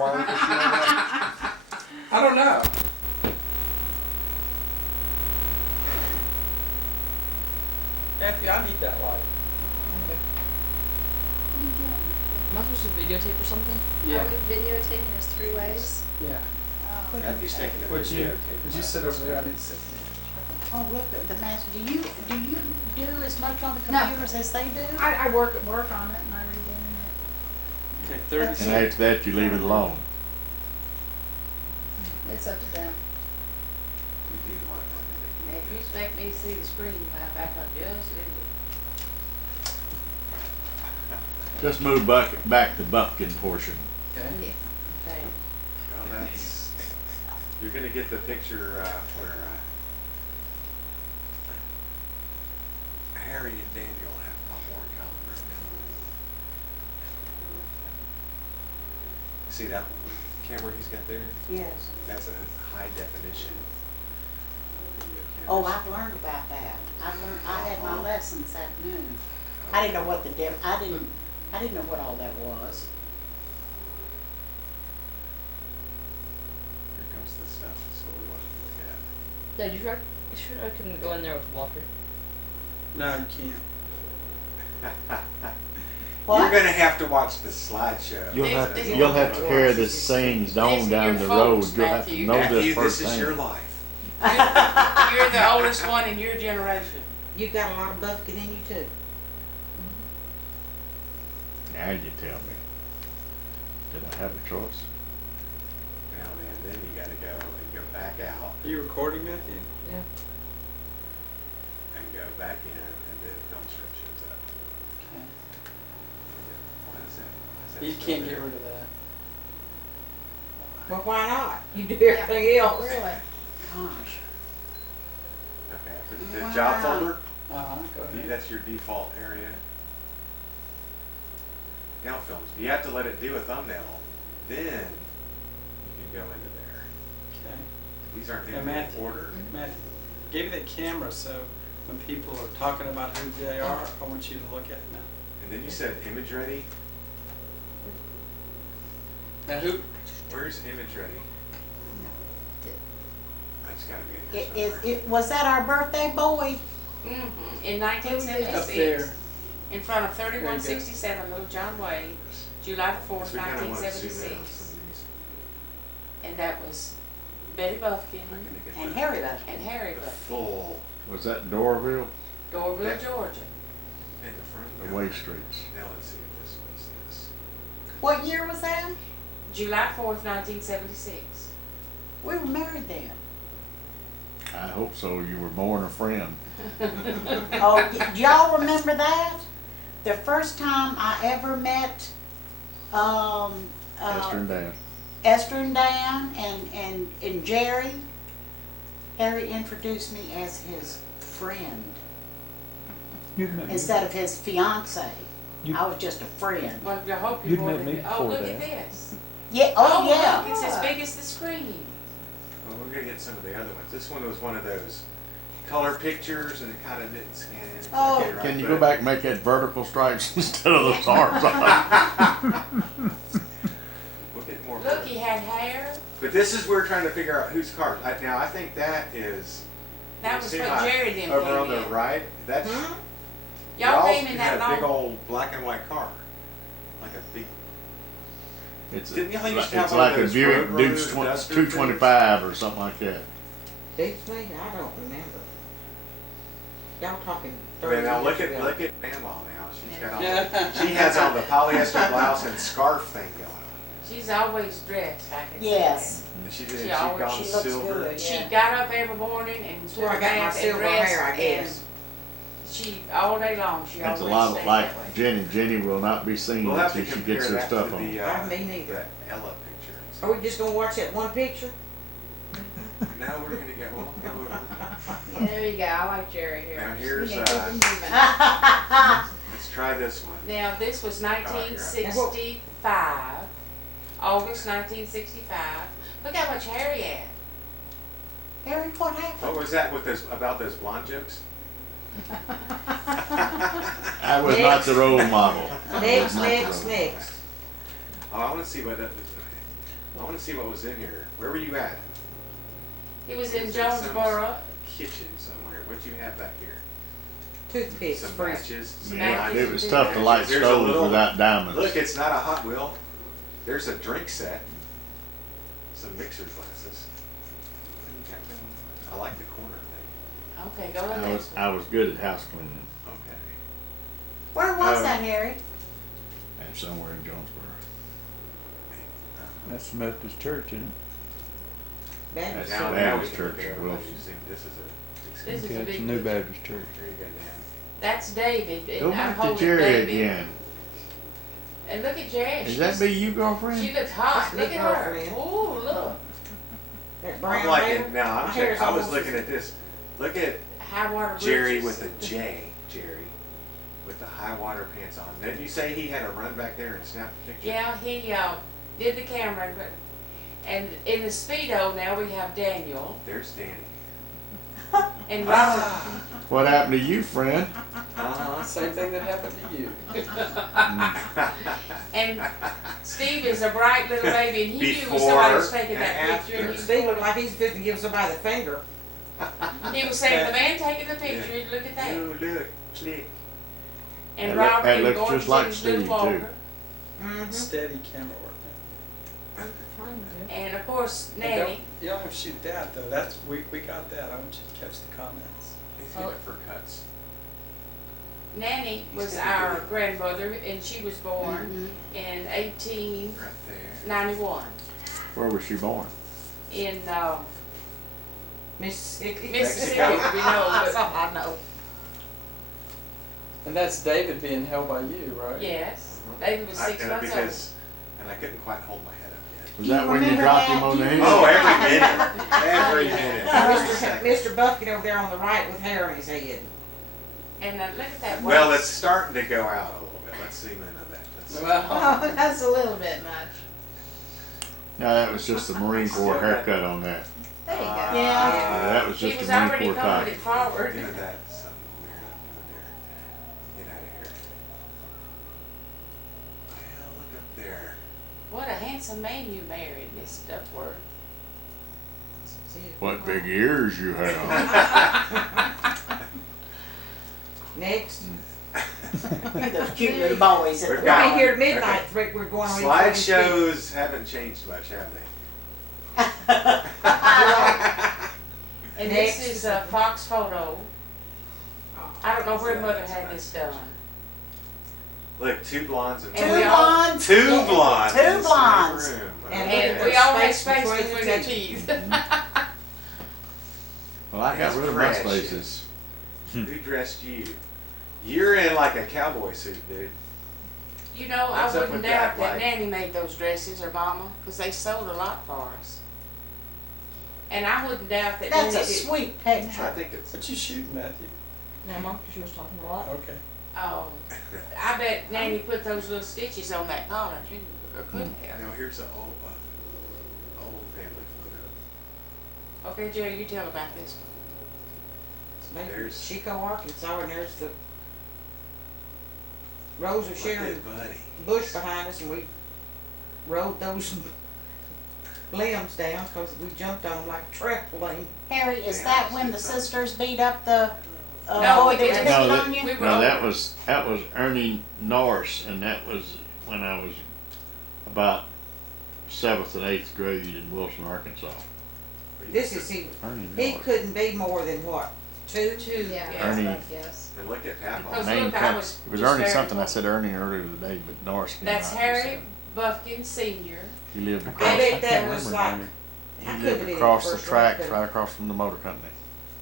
Why we pushing on that? I don't know. Matthew, I need that light. What are you doing? Am I supposed to videotape or something? Are we videotaping us 3 ways? Yeah. Oh. Matthew's taking a Would you videotape. sit over there? I need to sit here. Oh, look at the master. Do you do as much on the computers as they do? I work on it and I read the Okay, internet. 30 That's And seconds. after that, you leave it alone. It's up to them. We do want And if you expect me to see the screen, you might back up just a little bit. Just move back the bumpkin portion. Okay. Okay. Well, that's, you're gonna get the picture, where, Harry and Daniel have a lot more in common right now. See that camera he's got there? Yes. That's a high definition video camera. Oh, I've learned about that. I had my lesson this afternoon. I didn't know what I didn't know what all that was. Here comes the stuff, that's what we want to look at. Dad, you sure I couldn't go in there with Walker? No, you can't. What? You're gonna have to watch the slideshow. You'll have to carry this sayings on down the road. You'll have to know Matthew, this this is firsthand. your life. You're the oldest one in your generation. You got a lot of buffkin in you too. Now you tell me. Did I have a choice? Now man, then you gotta go and go back out Are you recording, Matthew? Yeah. and go back in and then film strip shows up. Okay. Why is that? Why is that You still can't there? get rid of that. Well, why not? You do everything else. Really? Gosh. Okay, I put the job Wow. folder, Uh-huh, go ahead. that's your default area. Now films, you have to let it do a thumbnail, then you can go into there. Okay. These aren't Yeah, in Matthew. order. Matthew, give you that camera so when people are talking about who they are, I want you to look at it now. And then you said image ready. Now who? Where's image ready? That's gotta be in It here is. somewhere. It was that our birthday boy. Mm-hmm. In Up 1976, there. in front of 3167 Little John Way, July the 4th, Because we kinda wanna zoom in on 1976. some of these. And that was Betty Buffkin I'm gonna get And the- Harry Buffkin. and Harry The Buffkin, full, Was that Doraville? Dorville, Yeah. Georgia. in the front. The now. Way Streets. Now let's see if this was this. What year was that? July 4th, 1976. We were married then. I hope so. You were born a friend. Oh, do y'all remember that? The first time I ever met Esther and Dan. Esther and Dan and Jerry, Harry introduced me as his friend You'd met me. instead of his fiance. You- I was just a friend. Well, I hope You'd you're met me Oh, before look that. at this. Yeah. Oh, yeah. Look, it's as big as the screen. Well, we're gonna get some of the other ones. This one was one of those color pictures and it kinda didn't scan in. Oh. exactly right, Can you but- go back and make that vertical stripes instead of the stars? We'll get more. Look, he had hair. But this is where we're trying to figure out whose car. Now I think that is. That you was see what my- Jerry then over came on the in. right. That's Hmm? Y'all came in had that a big long. old black and white car, like a big. It's Didn't y'all used to have it's one of like a those Buick Roadrunner Dukes Duster 225 or something like that. Big thing? I don't remember. Y'all talking I 30 mean, now years look ago. at Grandma now. She's got all. Yeah. She has all the polyester blouse and scarf thing going on. She's always dressed. I can see Yes. And she did. She She always- gone she looks silver. good. that. She Yeah. got up every morning and That's took where a I got my bath and silver dressed, hair, I and guess. she all day long. She That's a always lot stayed of like that way. Jenny. Jenny will not be seen We'll have to until she compare gets her that stuff to on. the Me neither. the Ella picture. and see. Are we just gonna watch that one picture? Now we're gonna go. We'll go over. Yeah, there you go. I like Jerry here. Now here's You can keep it moving. let's try this one. Now, this was Oh, 1965, August 1965. Look how much hair he had. Harry, what happened? What was that with those about those blonde jokes? I was not the role model. Next, Not the next, role next. Oh, I want to see what that. I wanna see what was in here. Where were you at? He was in Was it some Jonesboro. Kitchen somewhere. What'd you have back here? Toothpicks, Some for matches. Some Matches. It was tough to light There's a stoves little- without diamonds. Look, it's not a Hot Wheel. There's a drink set. Some mixer glasses. What you got going on? I like the corner thing. Okay, go to the next I one. was good at house cleaning Okay. Where was Um, that, Harry? and somewhere in Jonesboro. That's the Methodist church, isn't it? Baptist Now, Church. now we Baptist can look Church at in everybody. Wilson. You see, this is a. This is Okay, a it's big a New picture. Baptist church. Here you go, Dan. That's David, Go and I'm back to holding Jerry David. again. And look at Jerry. Is that be you, girlfriend? She looks hot. That's Look me, at her. girlfriend. Ooh, look. That I'm brown like hair. it now. My I'm hair's checking. I was almost looking at this. Look at High water Jerry britches. with a J. Jerry with the high water pants on. Didn't you say he had to run back there and snap the picture? Yeah, he did the camera, and in the Speedo now we have Daniel There's Danny. and Ronald. What happened to you, friend? Uh-huh. Same thing that happened to you. And Steve is a bright little baby, and he knew Before somebody was taking and that picture. And after. Steve looked like he's fitting to give somebody the finger. he was saying, "The man taking the picture, look at that." Ooh, look, click. And That Robert that and looks Gordon just like Jennings' little Steve, Walker. too. Mm-hmm. Steady camera work. And of course, And Nanny. you don't have to shoot that though. That's we got that. I want you to catch the comments. He's hitting it for cuts. Nanny He's was gonna our do it. grandmother, and she was born Mhm. in 1891 Right there. Where was she born? in Mississippi. Mississippi. Mexico. We know, That's but all I know. And that's David being held by you, right? yes, David was 6 months old. Because, and I couldn't quite hold my head up Was You that when you remember dropped that? him on the Do head? you yet. Oh, remember every minute. Every minute. Every second. Mr. Buffkin over there on the right with hair on his head. And look at that. Well, waist. it's starting to go out a little bit. Let's see none of that. Let's Well, Oh, that's a little bit much. No, that was just the Marine Corps haircut on that. There you go. Yeah. Yeah, that was He just was the Marine already Corps coming tie. it forward. do that. Something weird up there. Get out of here. Well, look up there. What a handsome man you married, Miss Duckworth. See if- What big ears you have. Next. Those cute little boys. We've We'll got- be here at midnight. We're going on. Slideshows haven't changed much, have they? And Next. this is a Fox photo. I don't know where Mother had this done. Look, two blondes and Two And we all- blondes. two Yeah, blondes. Two in the same blondes. room. And And Okay. we all had Space space between between the our teeth. teeth. Well, I got That's rid of my precious. spaces. Who dressed you? You're in like a cowboy suit, dude. You know, I What's up wouldn't with doubt that, that like- Nanny made those dresses, or Mama, because they sold a lot for us. And I wouldn't doubt that That's a Nanny did. sweet I picture. think it's. what you shooting, Matthew? No, Mom, she was talking a lot. Okay. Oh, I bet Nanny put those little stitches on that collar too, or could have. Now here's an old family photo. Okay, Jerry, you tell about this one. It's made There's- Chico, Arkansas, and there's the rows of Look Sharon at Buddy. bush behind us, and we rode those limbs down because we jumped on them like a trampoline. Harry, is that when the sisters beat up the No, boy we that was didn't. hitting No, on you? We No, were- that was Ernie Norris, and that was when I was about 7th and 8th grade in Wilson, Arkansas. This is he. Ernie He Norris. couldn't be more than what, 2? Two, Yeah, yes. Ernie. I guess. And look at Papa. Because Name look, I come- was it was just Ernie very- something. I said Ernie earlier today, but Norris came That's out. Harry Buffkin Senior. He lived I across. bet I that can't was remember like, his name. I He couldn't lived have been across the the first tracks, one, but- right across from the motor company.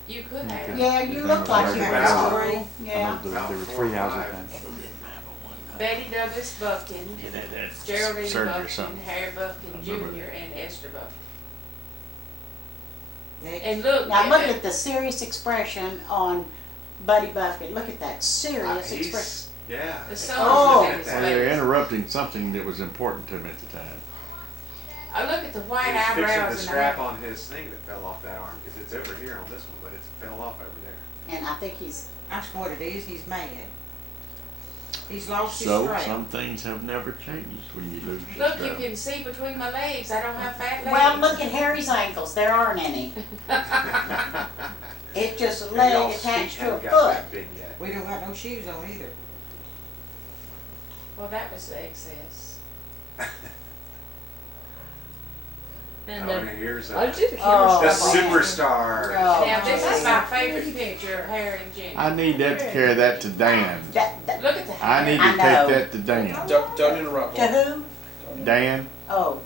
You could Okay. have. Yeah, you look like you were in Wow. school. I Yeah. know there were 3 houses down. Betty Douglas Buffkin, Yeah, that Geraldine surgery or Buffkin, something. Harry Buffkin I remember Jr., and Esther Buffkin. Next. And look, Now look at the serious expression on Buddy Buffkin. Look at that serious expression. He's, yeah. The sun Oh. was in his Well, they were face. interrupting something that was important to him at the time. I look at the white He was fixing the eyebrows and strap the on his thing that fell off that arm, because it's over here on this one, but it fell off over there. And I think he's, That's what it is. He's mad. He's lost his So strength. some things have never changed when you lose your Look, you strength. can see between my legs. I don't have fat legs. Well, look at Harry's ankles, there aren't any. It's just a And leg y'all's attached feet to a haven't got foot. that big yet. We don't got no shoes on either. Well, that was the excess. Oh, and here's I a, did hear Oh, the stuff. superstar. Oh. Now, this is my That's favorite pretty picture of Harry and Jenny. I need that to carry that to Dan. That, Look at the I hair. need to I know. take that to Dan. Don't interrupt. to who? Dan, Oh,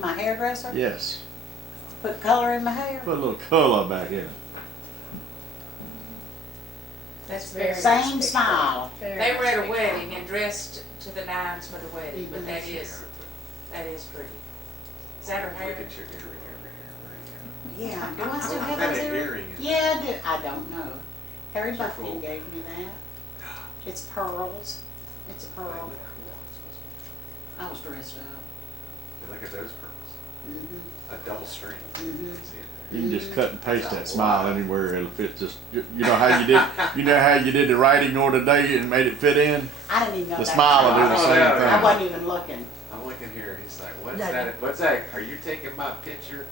my hairdresser? yes. Put color in my hair? Put a little color back in it. That's very nice Same picture. smile. They were at a wedding and dressed to the nines for the wedding, but that is pretty. Is that her Look hair? at your earring over here, Yeah, do I still right have here. What those kind of earrings? earring is Yeah, I do. I don't know. Harry Those are Buffkin cool. gave me that. It's pearls. It's a They pearl. look cool. It's supposed to be- I was dressed up. Hey, look at those pearls. Mm-hmm. A double string. Mhm. See it You can just cut and paste that smile anywhere. It'll fit just, you know how you did, you know how you did the writing or today and made it fit in? I didn't even know The that. smile will do the Oh, same yeah. I thing. wasn't even looking. there. I'm looking here. He's like, what's No, that? What's that? Are you taking my picture?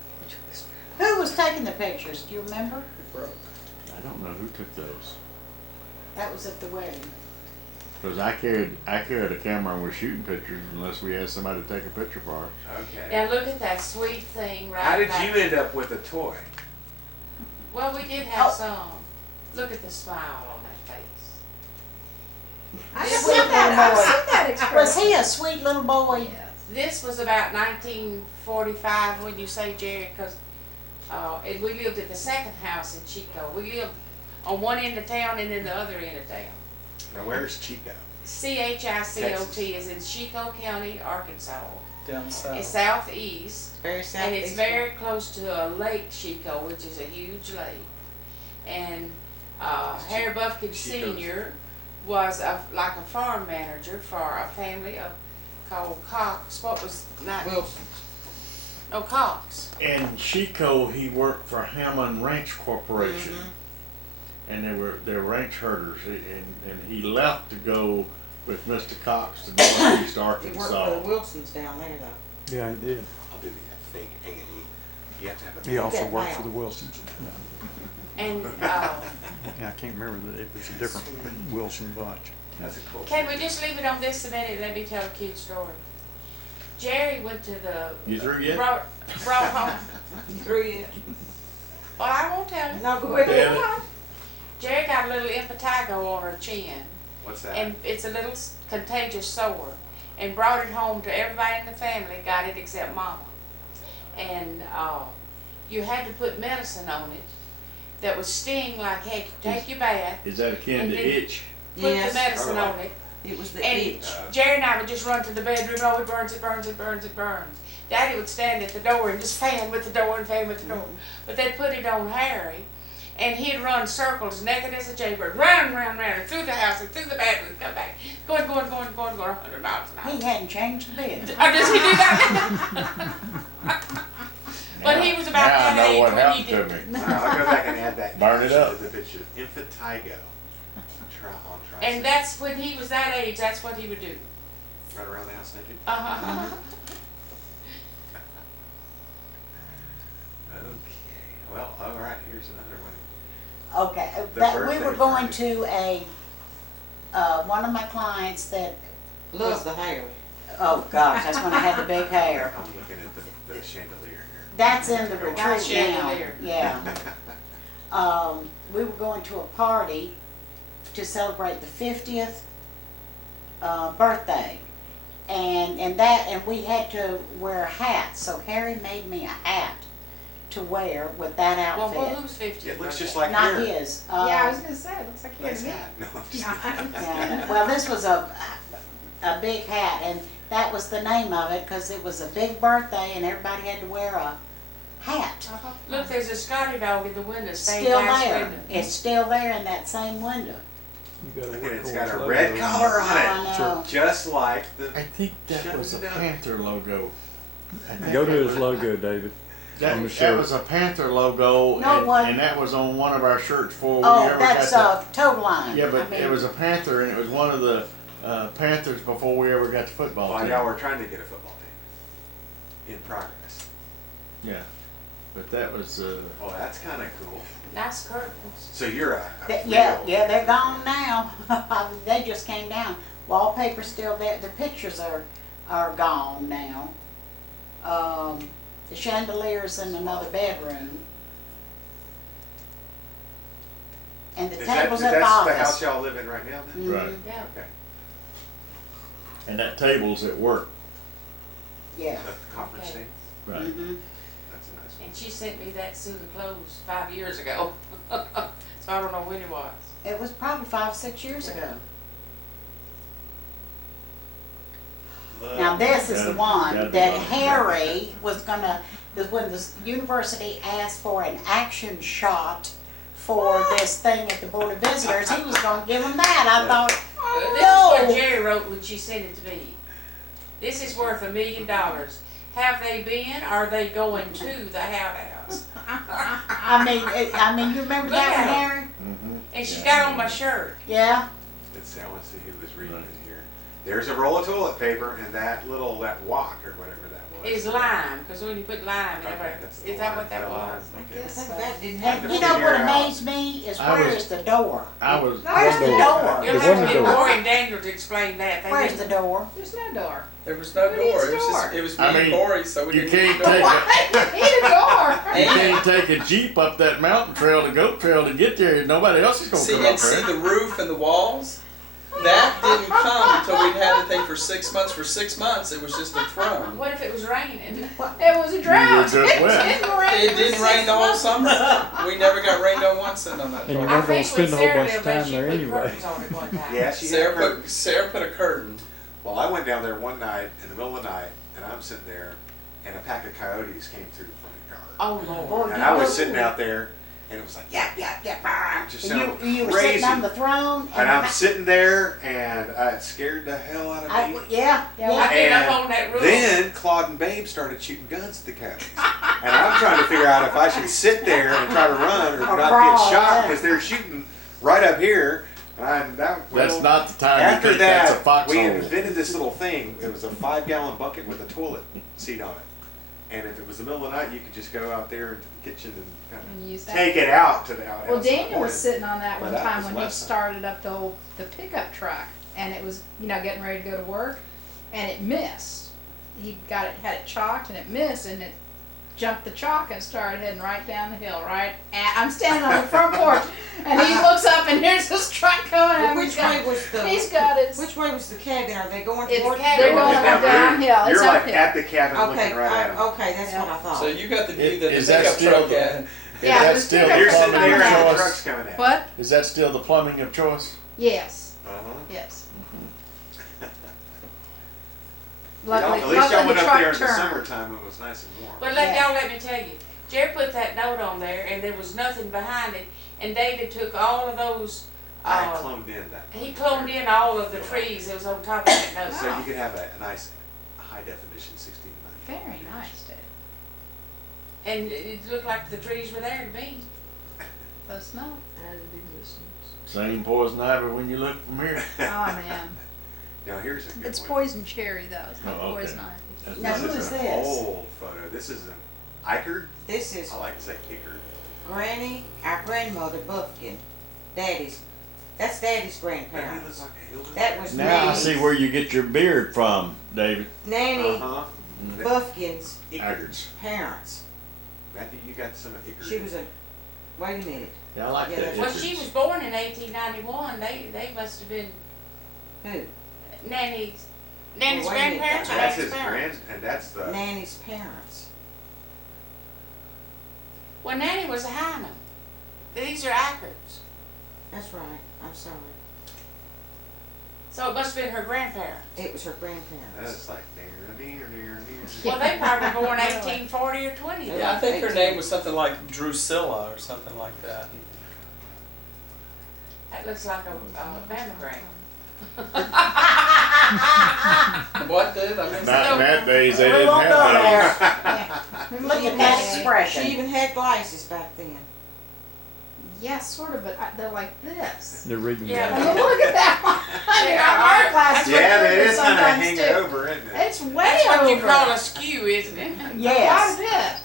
Who was taking the pictures? Do you remember? I don't know who took those. That was at the wedding. Cause I carried a camera and we're shooting pictures unless we asked somebody to take a picture for us. Okay. Now look at that sweet thing right How did back. you end up with a toy? Well, we did have Oh. some. Look at the smile on that face. I This seen little that, I've boy. seen that expression. Was he a sweet little boy? Yes. This was about 1945 when you say Jerry, because and we lived at the second house in Chico. We lived on one end of town and then the other end of town. Now where's Chico? CHICOT is in Chico County, Arkansas. Down south. It's southeast, Very and southeast. it's very close to a lake, Chico, which is a huge lake. And Harry Buffkin Chico's- Sr. was like a farm manager for a family called Cox. What was not? Wilson. No, Cox. In Chico, he worked for Hammond Ranch Corporation. And they were ranch herders, and he left to go with Mr. Cox to Northeast He worked for the Arkansas. Wilsons down there though. Yeah, he did. I'll do the fake A&E. You have to have a. He also Get worked loud. for the Wilsons. And Yeah, I can't remember that it was a different Wilson bunch. That's a cool. can we just leave it on this a minute? Let me tell a cute story. Jerry went to the You through yet? brought home. Through it. Well, I won't tell you. No, go Damn ahead. it. Jerry got a little impetigo on her chin, What's that? and it's a little contagious sore, and brought it home to everybody in the family. Got it except Mama, and you had to put medicine on it that would sting like heck. Take your bath, Is that akin And to then- itch? put the Yes. medicine Alright. on it, It was the and itch. Jerry and I would just run to the bedroom. Oh, it burns, it burns, it burns, it burns. Daddy would stand at the door and just fan with the door and fan with the door. But they'd put it on Harry, and he'd run circles, naked as a jaybird, round, round, round, through the house and through the bathroom, come back, going, 100 miles an hour. He hadn't changed a bit. Does he do that? But he was about Now I that know age what when he happened to did. me. All right, I'll go back and add that. Burn it caption up. To the picture. Impetigo. I'll try. And that's when he was that age. That's what he would do. Run around the house naked. Uh-huh. Okay. Well, all right. Here's another one. Okay, The that, we birthday were going party. to one of my clients that, Love the hair. oh gosh, that's when I had the big hair. I'm looking at the chandelier here. That's in the retreat now, Chandelier. yeah. We were going to a party to celebrate the 50th birthday. And we had to wear hats, so Harry made me a hat to wear with that Well, outfit. who's 50? It looks just like Not here. his. Yeah, I was gonna say, it looks like he Nice had me. hat. No, I'm just Yeah, well, this was a big hat, and that was the name of it, because it was a big birthday, and everybody had to wear a hat. Look, there's a Scotty dog in the window. Stained Still glass there. window. It's still there in that same window. You gotta Look work at it, it's towards got a logo. red collar on it. I know. Just like the. I think that was a Shut it down. Panther logo. I think Go to that his was- logo, David. That, on the that shirt. was a Panther logo, No, it and, wasn't. and that was on one of our shirts for. we Oh, ever that's got Toad Line. Yeah, I but mean, it was a panther, and it was one of the Panthers before we ever got the football Well, team. y'all were trying to get a football team in progress. Yeah, but that was, Well, that's kinda cool. Nice curtains. So you're a Yeah, real- yeah, they're gone now. They just came down. Wallpaper's still there. The pictures are gone now. The chandelier's in another bedroom. And the Is that, table's at the that's the house office. y'all live in right now then? Mhm. Right. Yeah. Okay. and that table's at work. Yeah. The conference Okay. thing? Right. Mhm. That's a nice one. And she sent me that suit of clothes 5 years ago. So I don't know when it was. It was probably 5 or 6 years ago. Now this is the Gotta one be that on it. Harry was gonna, when the university asked for an action shot for this thing at the Board of Visitors, he was gonna give them that. I thought, This oh is what no. Jerry wrote when she sent it to me. This is worth $1 million. Have they been? Are they going to the outhouse? I mean, you remember Look that at one, 'em. Harry? Mm-hmm. And she's got on my shirt. Yeah. Let's see, I wanna see who was reading Right. in here. There's a roll of toilet paper and that wok or whatever that was. It's lime, because when you put lime in Okay, it, that's the is that lime, what that the lime, was? okay. I think that didn't Have happen. to You know figure what out. amazed me is I where was- is the door? I was. Where's the door? You'll There have to wasn't a get door. Corey and Daniel to explain that. They Where's the didn't- door? There's no door. There was no Who door. needs It was door? just, it was me I and mean, Corey, so we You didn't can't need a door. take You need a door. you can't take a Jeep up that mountain trail, the goat trail to get there. Nobody else is gonna See, come and up see there. the roof and the walls? That didn't come until we'd had the thing for 6 months. For 6 months, it was just a throne. What if it was raining? It was a drought. just wet. It didn't rain It for didn't 6 rain the whole months. summer. We never got rained on once on that And you truck. weren't I gonna think spend when a whole Sarah bunch of lived there, time she there put anyway. curtains on it one time. Yeah, she had curtains. Sarah put a curtain. Well, I went down there one night in the middle of the night, and I'm sitting there, and a pack of coyotes came through the front yard. Oh, Lord. And I was sitting out there, and it was like, yap, yap, yap, bah, just And sounded you were crazy. sitting on the throne. And I'm sitting there, and it scared the hell out of me. Yeah, I yeah. get up And on that roof. then Claude and Babe started shooting guns at the coyotes. And I'm trying to figure out if I should sit there and try to run or Or not crawl, get shot, yeah. because they're shooting right up here. And that, well, That's not the time you after think that's a that, foxhole. we invented this little thing. It was a 5-gallon bucket with a toilet seat on it. And if it was the middle of the night, you could just go out there into the kitchen and kind And use of that. take it out to the outhouse. Well, in the Daniel was morning. sitting on that But one that time was when he last time. started up the pickup truck, and it was, you know, getting ready to go to work, and it missed. He had it chalked, and it missed, and it jumped the chalk and started heading right down the hill. I'm standing on the front porch, and he looks up, and there's this truck coming. Well, and which way was He's the, got his. which way was the cabin? Are they going It's toward? the cabin. They're going You're up downhill. It's You're like uphill. at the cabin Okay, looking right at 'em. okay, that's what I thought. So you got the view that Is the that pickup still truck the- had. Yeah, Is that this still pickup You're the sitting plumbing there of and the choice? truck's coming at. What? Is that still the plumbing of choice? Yes. Uh-huh. Yes. At least y'all luckily went the up there truck in the turned. summertime when it was nice and warm. But Yeah. y'all let me tell you, Jerry put that note on there, and there was nothing behind it, and David took all of those, I had cloned in that. he cloned in all of the trees that was on top of that note. So you could have a nice high definition 16 to 9. Very nice, Dave. And it looked like the trees were there to me. That's not. Same poison ivy when you look from here. Oh, man. Now here's a good It's one. poison cherry, though. It's not Oh, okay. poison ivy. Now, who This is is an this? old photo. This is an Eichard. This is I like to say Ickard. Granny, our grandmother Buffkin, that's Daddy's But he grandparents. looks like a hillbilly. That was Now I Nanny's, see where you get your beard from, David. Nanny Uh-huh. Buffkin's Eichard's. parents. Matthew, you got some of Ickard. She was a, wait a minute, Yeah, I like Yeah, that. that's- When Eichard's. she was born in 1891, they must have been who? Nanny's Well, wait a minute, grandparents or That's Nanny's his parents. and that's the. Nanny's parents. Well, Nanny was a Hyman. These are Ackards. That's right, I'm sorry. So it must have been her grandparents. It was her grandparents. That's like near. Well, they probably were born 1840 or 20. Yeah, I think her name was something like Drusilla or something like that. That looks like a mammogram. What did I miss? Not in that days, they We didn't won't go have those. there. Look at that She expression. even had glasses back then. Yeah, sort of, but they're like this. They're reading Yeah. I that. mean, look at that one. I mean, our glasses Yeah, look that bigger is kind of sometimes, hanging too. over, isn't it? It's way That's what you over. call a skew, isn't it? Yes. Quite a bit.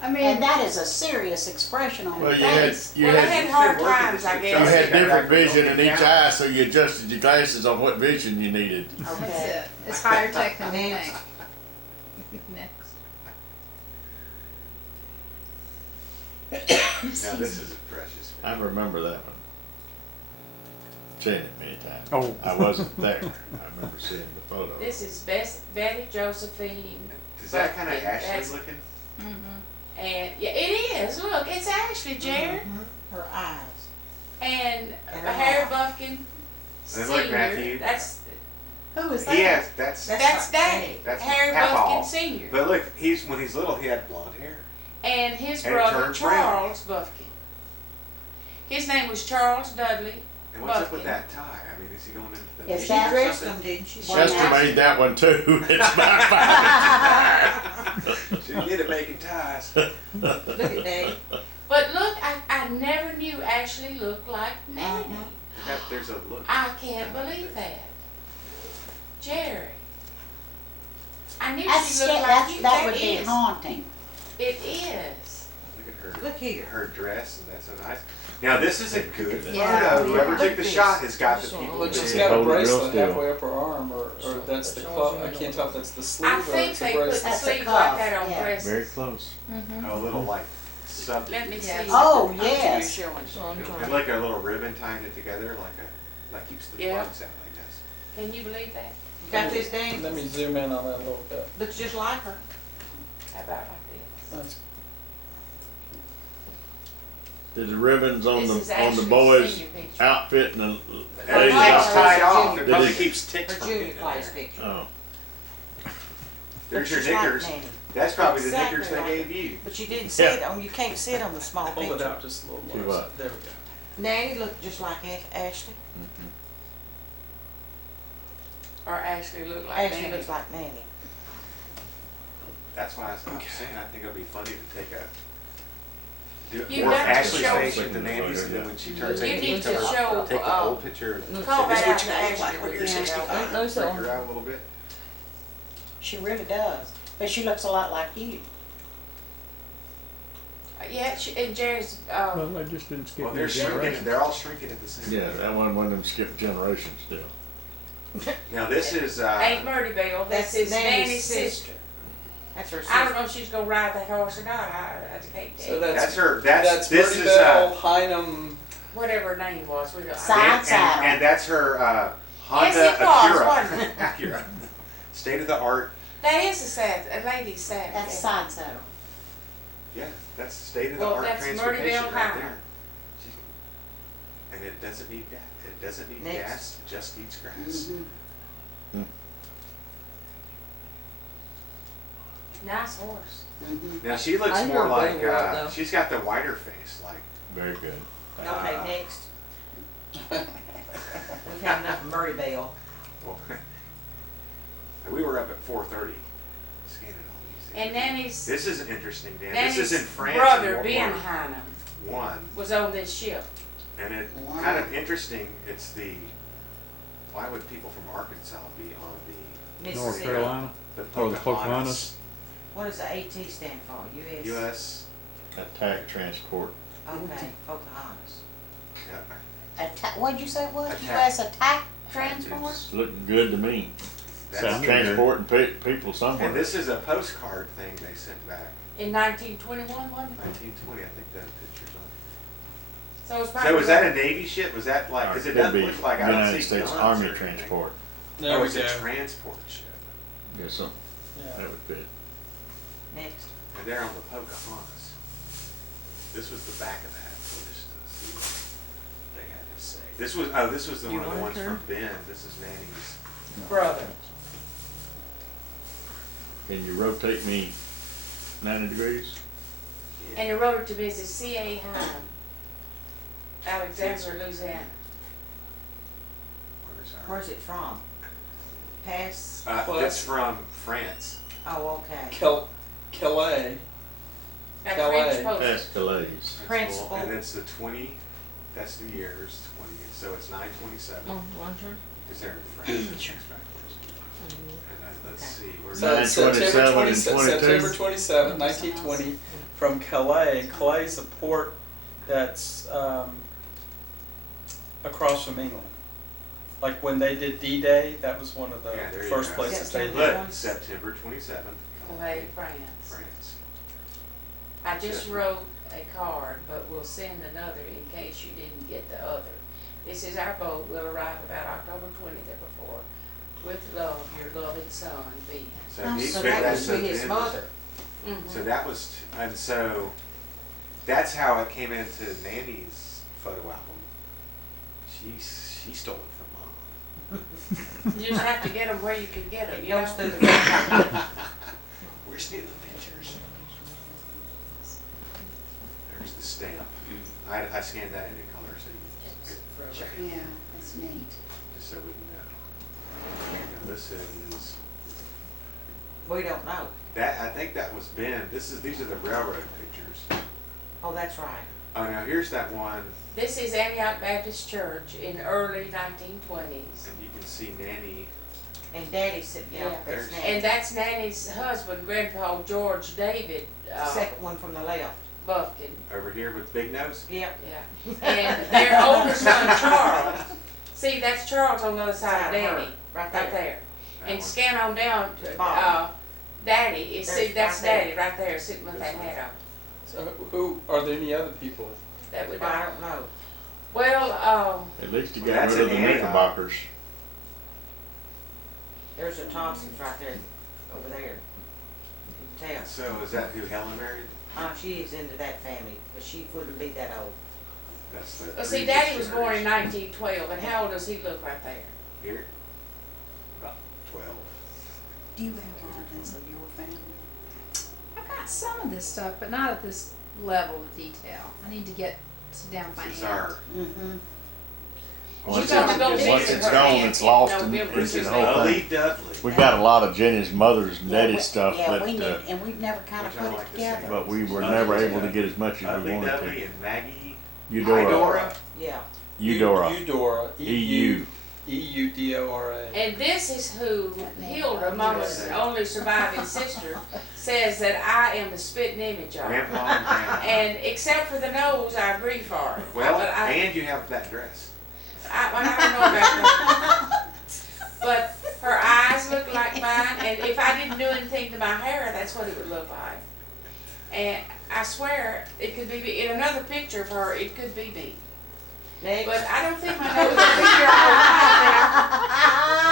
I mean, And that is a serious expression on Well, the you had, face. you Well, they had, had hard They're working times, to I see- you guess. had different vision in each eye, so you adjusted your glasses on what vision you needed. that's Okay. it. It's higher tech than you Next. think. Next. Now, this is a precious. I remember that one. Seen it many times. Oh. I wasn't there. I remember seeing the photo. This is Betty Josephine, Is that kind of Buffkin. Ashley That's- looking? Mm-hmm. and yeah, it is. Look, it's Ashley, Jared, Her eyes. and And her Harry mouth. Buffkin And Senior. look, Matthew. That's Who is that? Yes, that's. that's Daddy. That's Harry Papaw. Buffkin Senior, But look, when he's little, he had blonde hair. and his And it brother turns brown. Charles Buffkin. His name was Charles Dudley. And what's up with Buffkin. that tie? I mean, is he going into the Is She that dressed something? them, didn't she? Well, Chester made that one too. It's my fault. She's good at making ties. Look at that. But look, I never knew Ashley looked like Nanny. There's a look. I can't believe that. Jerry. I knew That's, she looked like that's, you. that would be is. haunting. It is. Look at her. Look here. Her dress, and that's so nice. Now this is a good photo. Yeah. Whoever Look took at the this. shot has got the So, people. Look, there. she's Yeah, got a hold it real bracelet still. halfway up her arm, or that's the club. I can't tell if that's the sleeve I or think it's a they put the bracelet. That's a sleeves cuff, like that on yeah. dresses. Very close. Mm-hmm. A little like sub. Let me see. Yes. Oh, I'll yes. do showing. And like a little ribbon tying it together, like keeps the Yeah. bugs out. I guess. Can you believe that? Got this thing? Let me zoom in on that a little bit. Looks just like her. How about like this? That's Did the ribbons on This is the Ashley's boys' senior picture. outfit and the And ladies' it's like outfit? tied off. It Did probably it- keeps ticks Her from junior getting in class there. picture. Oh, There's your Looks just like knickers. Nanny. That's probably the Exactly knickers they like gave you. But you didn't see it on, you can't see it on the small hold it picture. out just a little See more. what? There we go. Nanny looked just like Ashley. Or actually look like Ashley Nanny. looks like Nanny. That's why I was saying I think it'll be funny to take a do it You more got to Ashley's show- face with the nannies, and then when she turns You 18, need to tell her, show, take a whole picture. And call this that is what out you to look like Ashley when you're when you're 65. out. Freak her out a little bit. She really does. But she looks a lot like you. Yeah, and Jerry's, Well, they just didn't skip Well, any they're shrinking. generations. They're all shrinking at the same yeah, time. that one of them skipped generations still. Now this is Aunt Murdy Bell, that's That's his Nanny's Nanny's sister. That's her I don't sister. know if she's gonna ride that horse or not, I can't tell So you. that's her. That's this Murdy is Bell, Hynum. Whatever her name was, we don't. Side saddle. and that's her Honda Yes, it was, Acura. wasn't it? Acura. State of the art. That is a lady's saddle. That's yeah. side saddle. Yeah, that's state of the Well, art that's transportation Murdy Bell right High. there. She's- And it doesn't need gas. It doesn't need Next. gas. It just needs grass. Mhm. Nice horse. Mhm. Now she looks I more hear like better word, though. she's got the whiter face, like Very good. Okay, next. We've had enough of Murray Bell. well, we were up at 4:30 scanning all these things. And Nanny's, This is interesting, Dan. Nanny's This is in France. brother, in Ben World Hynum, War One, was on this ship. and it Wow. kind of interesting. It's the why would people from Arkansas be on North Mississippi. Carolina. the Oh, the Pocahontas. What does the AT stand for? US? U.S. Attack transport. Okay, Pocahontas. Yeah, What'd you say it was? Attack. U.S. attack transport? It's looking good to me. that's Sounds good. Transporting people somewhere. And this is a postcard thing they sent back, In 1921, wasn't it? 1920. I think the pictures on. So it's probably. So was that a Navy ship? Was that like? Because it Could doesn't be look like I don't United see States guns Army or anything. transport. There Oh, we it's go. a transport ship. Yes, something Yeah. that would fit. Next. And they're on the Pocahontas. This was the back of that. So just to see what they had to say. This was the You one of the want ones her? from Ben. This is Nanny's. Brother. Can you rotate me 90 degrees? And he wrote it to Mrs. C.A. Hynum, Alexandria, Louisiana. Where's our? Where's it from? Pass? Well, It's from France. Oh, okay. Calais. That Calais. French post. Escalades. That's cool. Principal. And it's the 20, that's the years, 20, so it's 9/27. Is there in France? And let's see, where's So it's 9/27 and September 22. 27, 1920, from Calais. And Calais is a port that's across from England. Like when they did D-Day, that was one of the Yeah, there you first go. places they did. But September 27th, Calais, France. France. I just wrote a card, but we'll send another in case you didn't get the other. This is our boat. Will arrive about October 20th or before. With love, your loving son, Ben. So Oh, he's so been- that that's would the- be his mother. So that was, and so that's how it came into Nanny's photo album. She stole it from Mom. You just have to get them where you can get them, It you know? goes through the. We're stealing pictures. There's the stamp. I scanned that into color so you can check it, Yeah, that's neat. just so we know. Now this is, We don't know. that, I think that was Ben. These are the railroad pictures. Oh, that's right. Oh, now here's that one, This is Antioch Baptist Church in early 1920s. and you can see Nanny. And Daddy's sitting down. Yeah. That's And Nanny. that's Nanny's husband, Grandpa George David Second one from the left. Buffkin. Over here with Big Nose. Yep. Yeah. And their older son, Charles. See, that's Charles on the other side of Side of her, Danny. right Right there. there. That And one. scan on down to, Bottom. Daddy, is, see, There's that's right there. Daddy right there, sitting with This that one. hat on. So who, are there any other people? That would, But I don't know. well, At least you Well, got that's rid of the an Antioch. Knickerbockers. There's a Thompson's right there, over there. You can tell. So is that who Helen married? She's into that family, but she wouldn't be that old. That's the. well, see, previous Daddy was born in generation. 1912, and how old does he look right there? Here? About 12. Do you have evidence of your family? I've got some of this stuff, but not at this level of detail. I need to sit down by This is hand. our, Mm-hmm. Once gotta go it's, visit once it's her gone, aunt it's in lost in November. into this the is whole Ellie thing. Dudley. We got a lot of Jenny's mother's and daddy's stuff, Yeah, but, we need, and we've never kind of which I put it like to say. together. but we were never able to get as much as we Ugly wanted Dudley to. and Maggie. Eudora. Eudora. Yeah. Eudora. Eudora. EU. EUDORA. And this is who That name. Hilda, Mama's only surviving sister, says that I am the spitting image of. Grandpa and Grandma. And except for the nose, I agree for her. Well, But and you have that dress. I don't know about that. But her eyes look like mine, and if I didn't do anything to my hair, that's what it would look like. And I swear, it could be, in another picture of her, it could be me. Next. But I don't think my nose will be here all the time.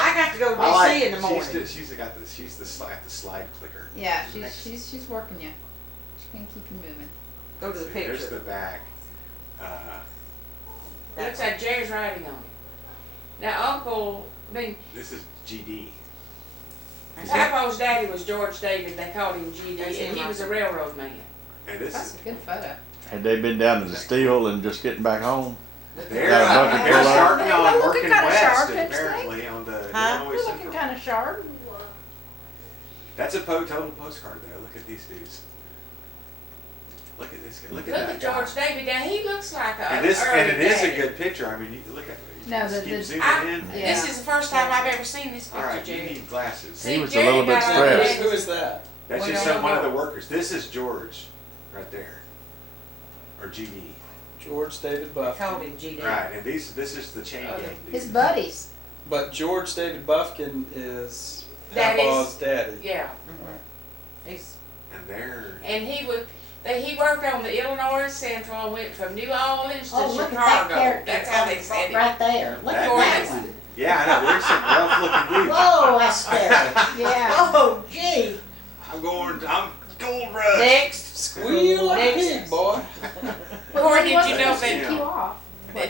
I got to go to I DC like- in the morning. She's the slide clicker. Yeah, Next. she's working you. She's gonna keep you moving. Go to the See, there's the picture. back. Looks like Jerry's writing on it. Now, Uncle, This is GD. Papa's daddy was George David, they called him GD, That's him, and he was a right. railroad man. And this That's is, a good photo. Had they been down to the steel and just getting back home? they're, Got a bucket they're full of- starting They're on looking working kinda west sharp, don't you apparently on the Huh? Illinois You're looking Central. kind of sharp. That's a total postcard there. Look at these dudes. Look at this guy. Look Look at at that guy. George David, now he looks like a And early it is a daddy. good picture. I mean, you look at No, just the- keep the- zooming in. Yeah. This is the first time I've ever seen this All picture, right, you Jerry. need glasses. See, was a Jerry little bit got on stressed. the Who is that? That's We just don't one of know. the workers. This is George, right there, or GD. George David Called Buffkin. him GD. Right, and this is the chain Oh, gang. His dude. buddies. But George David Buffkin is That is- Papa's daddy. Yeah, He's, And they're and he worked on the Illinois Central and went from New Orleans to Oh, look at that Chicago. character. That's how they said it. Right there. Look at That that one. yeah, I know. There's some rough looking dudes. Whoa, that's scary. Yeah. Oh, gee. I'm gold rush. next. Squeal like a Next. pig, boy. Corey, did you Wasn't know supposed to that kick you off.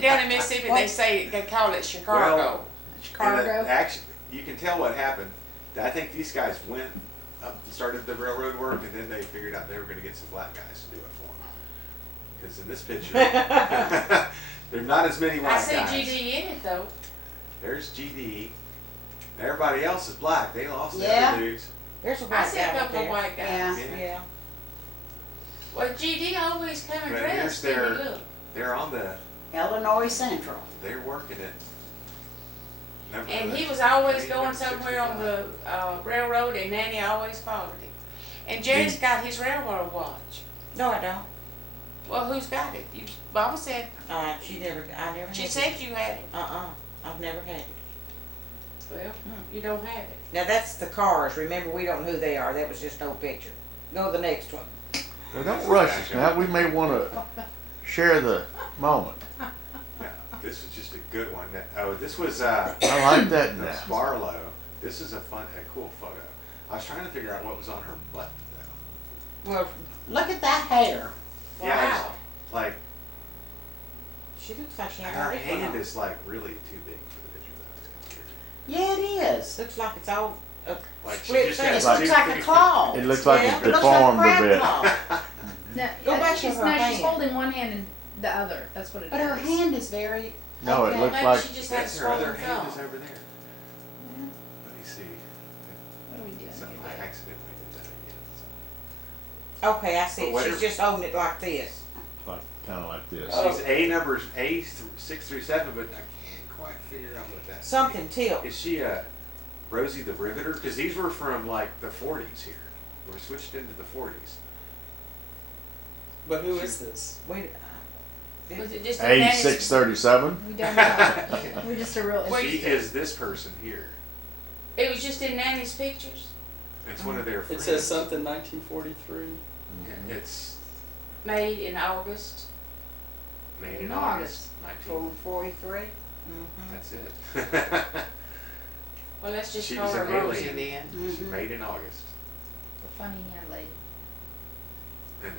down in Mississippi they call it Chicago? Well, Chicago. Actually, you can tell what happened. I think these guys went up and started the railroad work, and then they figured out they were going to get some black guys to do it for them. Because in this picture, there's not as many I white see guys. GD in it though. There's GD. Everybody else is black. They lost the Yeah. other dudes. There's a I white see a guy up couple of there. white guys. Yeah. Yeah. Well, GD always come and But dress, here's didn't their- he, look? They're on the, Illinois Central. they're working it. And he was always going somewhere on the railroad, and Nanny always followed him. And Jerry's got his railroad watch. No, I don't. Well, who's got it? Mama said, I never she had said it. you had it. I've never had it. Well, you don't have it. Now that's the cars. Remember, we don't know who they are. That was just no picture. Go to the next one. Well, don't rush us now. We may want to share the moment. Yeah, this was just a good one. This was, I like that now. Barlow. This is a cool photo. I was trying to figure out what was on her butt though. Well, Look at that hair. Yeah, Wow. like she looks like she had her a lip on. hand is like really too big for the picture though. It's kinda weird. Yeah, it is. Looks like it's all Like she split just face. It has like- looks like a claw. It looks like Yeah, it's It looks like deformed a crab bit. claw. No, Go I back think to she's, her no, she's hand. holding one hand and the other. That's what it is. But her hand is very. No, it okay. looks Maybe like she just had That's her other swollen hand is thumb. over there. Let me see. What are we doing? Something I here? accidentally did that again. So. okay. I see. But it. whatever- She's just holding it like this. like kind of like this. Oh. She's A numbers A6 through 7, but I can't quite figure out what that's. Something tilt. Is she Rosie the Riveter? Because these were from like the 40s here. We're switched into the 40s. But who is this? We. Was it just a A637. We don't know. We're just a real. Where She you- is this person here. It was just in Nanny's pictures, It's one of their It friends. says something 1943. Yeah, it's made in August. made in In August. 43. That's it. Well, let's just She call was her an Rosie alien. then. She made in August. The funny hair lady. And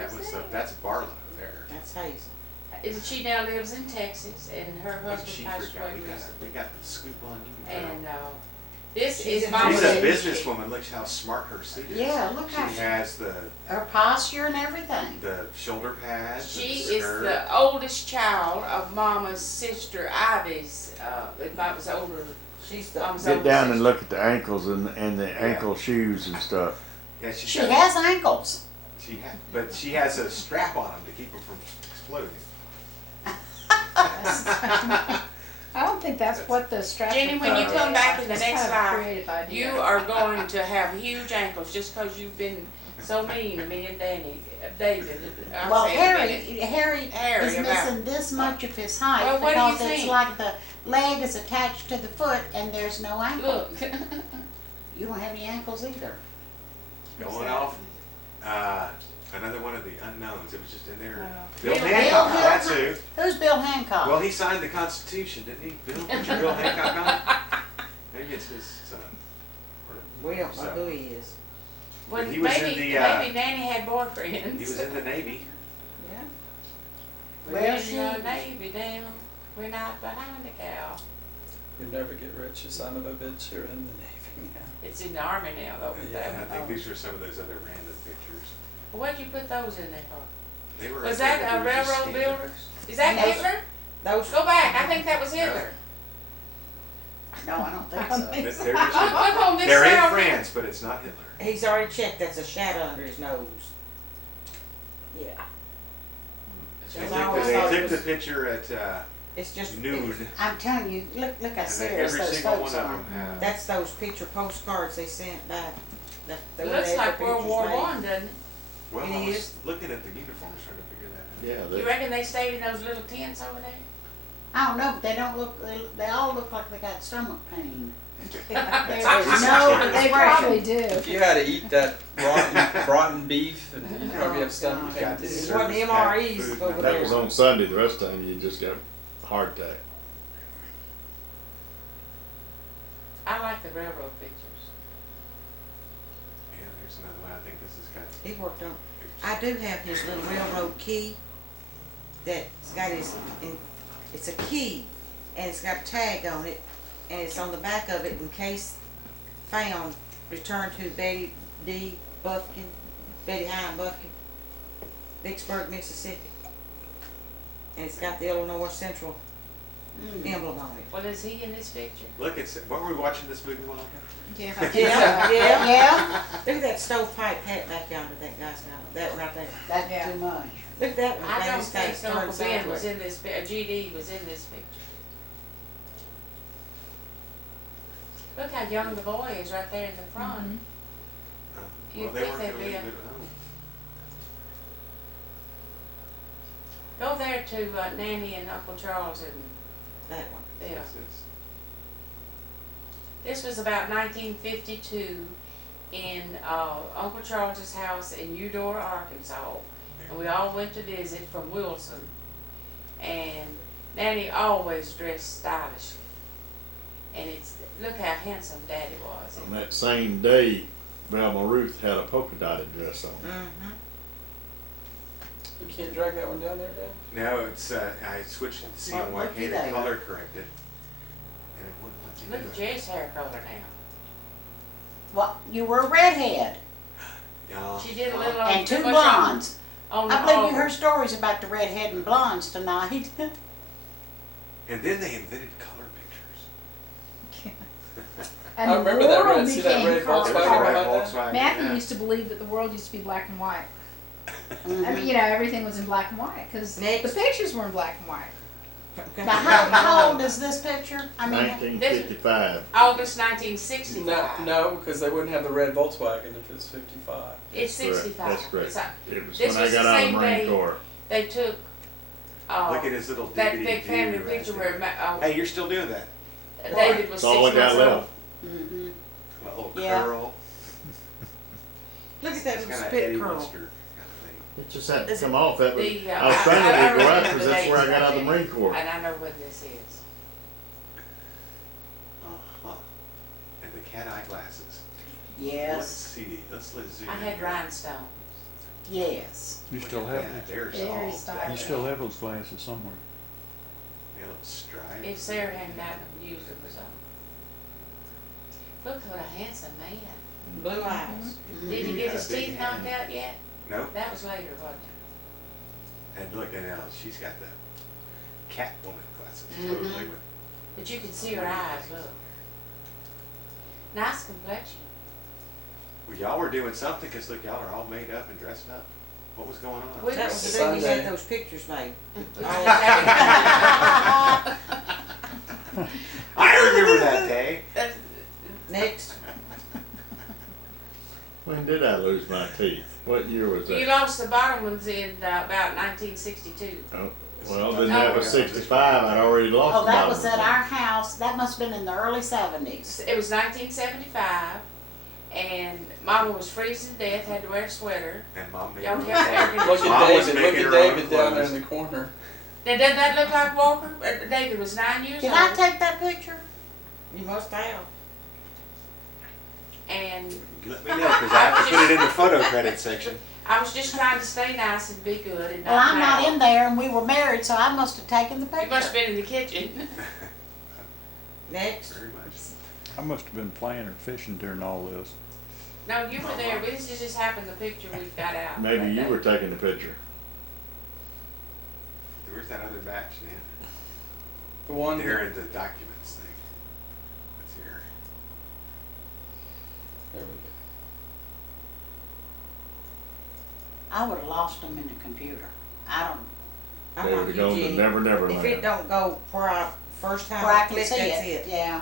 that's Barlow there. That's Hazel. And she now lives in Texas, and her What did husband she passed forgot? away We recently. got the scoop on you. girl. And this She's is a- Mama She's a Lady. businesswoman. Look how smart her suit is. Yeah, look She how has the her posture and everything. shoulder pads. She and is skirt. the oldest child of Mama's sister Ivy's. If I was older, She's the. Mama's Get older down and sister. look at the ankles and the ankle shoes and stuff. Yeah, She has ankles. but she has a strap on them to keep them from exploding. I don't think that's what the strap. Jenny, when you come back in the That's next kind of a life, creative idea. You are going to have huge ankles just because you've been so mean to me and David. I Well, say Harry Harry, is about- missing this much of his height Well, what do you because it's think? like the leg is attached to the foot and there's no ankle. Look. You don't have any ankles either. Going off. Another one of the unknowns. It was just in there. Oh. Bill Bill Hancock. Hancock. That's who. Who's Bill Hancock? Well, he signed the Constitution, didn't he? Bill, put your Bill Hancock on. Maybe it's his son. We don't know So- who he is. Well, He was in maybe, the, maybe Nanny had boyfriends. He was in the Navy. Yeah. We're Where's in the she? Navy down. We're not behind the cow. You'll never get rich, you son of a bitch, you're in the Navy now. It's in the Army now, though. And I That- think these were some of those other random pictures. What'd you put those in there for? They were. Was I think that they a were just railroad standing builder? there. Is that Yes. Hitler? Those. Go back. I think that was Hitler. No, I don't think I don't so. think They're, so. just Look on this they're in side. France, but it's not Hitler. He's already checked. That's a shadow under his nose. Yeah. They I took, always the, thought they it took was- the picture at It's just noon, I'm telling you, look how and serious every those single one folks of are. them have. That's those picture postcards they sent back. That Looks like World War One, doesn't it? Well, It I was is. looking at the uniforms trying to figure that out. Yeah, You reckon they stayed in those little tents over there? I don't know, but they don't look, they all look like they got stomach pain. There's Just no kidding. They probably expression. do. If you had to eat that rotten beef, and you'd probably have stomach You pain got too. this It wasn't service MREs packed food. over that there. was on Sunday. The rest of them you just got heart attack. I like the railroad pictures. Yeah, there's another one. I think this has got. He worked on. I do have his little railroad key. That's got his. It's a key, and it's got a tag on it, and it's on the back of it. In case found, returned to Betty D. Buffkin, Betty Hine Buffkin, Vicksburg, Mississippi. And it's got the Illinois Central emblem on it. Well, is he in this picture? Look, it's, what were we watching this movie, Monica? Yeah. Yeah, yeah. Yeah, Look at that stovepipe hat back yonder that guy's got, that one right there. that's Yeah. too much. Look at that one. I They don't just got think it Uncle turned Ben was sideways. in this, GD was in this picture. Look how young the boy is right there in the front. Mhm. Well, You'd they think weren't they'd gonna be leave a- it at home. Go there to Nanny and Uncle Charles and That one. yeah. This is- This was about 1952 in Uncle Charles's house in Eudora, Arkansas. And we all went to visit from Wilson. And Nanny always dressed stylishly. And it's, look how handsome Daddy was. On that same day, Velma Ruth had a polka dotted dress on. Mm-hmm. You can't drag that one down there, Dad? No, it's, I switched it to Well, CMYK looky to there. color corrected. And it wouldn't let Look me at do it. Jay's hair color now. Well, you were a redhead Yeah. She did a little and too two much blondes. on I the believe you over. heard stories about the redhead and blondes tonight. And then they invented color pictures. And I the remember that world red- see that became red color. Volkswagen There's a behind red that? Volkswagen, Matthew yeah. used to believe that the world used to be black and white. I Mhm. mean, you know, everything was in black and white because the Next. pictures were in black and white. Now, how old is this picture? I mean, 1955. August 1965. No, because they wouldn't have the red Volkswagen if it's 55. It's Correct. 65. That's correct. It's, It was This when I was the got out of same the Marine day- Corps. they took Look at his little that diggity big family do right picture there. where Hey, you're still doing that. David was That's all I 6 got months old. left. mhm. A little Yeah. curl. Look at that It's little kind of spit Eddie curl. Munster kind of thing. It just had to come off. That was, The, I was trying to I be correct remember because the that's where I dates got out of the right Marine there. Corps. And I know what this is. Uh-huh. And the cat eye glasses. Let's Yes, see. Let's zoom I in had here. rhinestones. yes. You Look still at have that. them? There's Very all stylish. that. You still have those glasses somewhere. Yeah, little stripe. If Sarah hadn't gotten them used, it was on. Look what a handsome man. Blue eyes. Did he He get had a his big teeth hand. knocked out yet? Nope. That was later, wasn't it? And look at now, she's got the Catwoman glasses. Mhm. Totally with. But you can see her eyes, look. Nice complexion. Well, y'all were doing something because look, y'all are all made up and dressed up. What was going on? We That was was the day we Sunday. had those pictures made. I remember that day. Next. When did I lose my teeth? What year was You that? lost the bottom ones in about 1962. Oh, well, then that was 65. I'd already lost Oh, the that bottom was one. at our house. That must have been in the early 70s. It was 1975, and Mama was freezing to death, had to wear a sweater. And mom made Y'all her kept air Look conditioning. Mom was at David. Look making at her own David down there clothes. in the corner. Now, doesn't that look like Walker? David was 9 years Did old. I take that picture? You must have. And Let me know because I have to put it in the photo credit section. I was just trying to stay nice and be good and Well, not I'm not proud. in there and we were married, so I must have taken the You must have picture. been in the kitchen. Next. Very much. I must have been playing or fishing during all this. No, you were there. This just happened, the picture we've got out. Maybe that you day. were taking the picture. Where's that other batch, man? The one. There in the documents thing. That's here. There we go. I would have lost them in the computer. I don't, I'm They like would you, go to Jenny. Never Never If it Land. don't go where I first time where I I can click, see that's it. it. Yeah.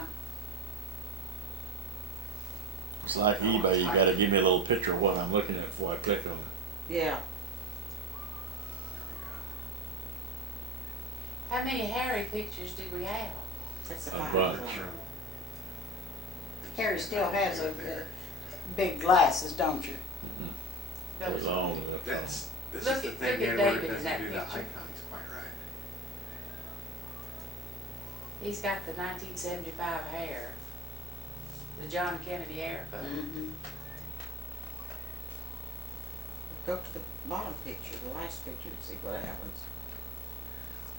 It's like eBay. You got to give me a little picture of what I'm looking at before I click on it. Yeah. How many Harry pictures did we have? That's a A fine bunch. one. Harry still has a big glasses, don't you? That was Long enough. That's this Look is the at- thing look at there where David it in doesn't that do the picture. icons quite right. He's got the 1975 hair. The John Kennedy haircut. Mm-hmm. Go to the bottom picture, the last picture, and see what happens.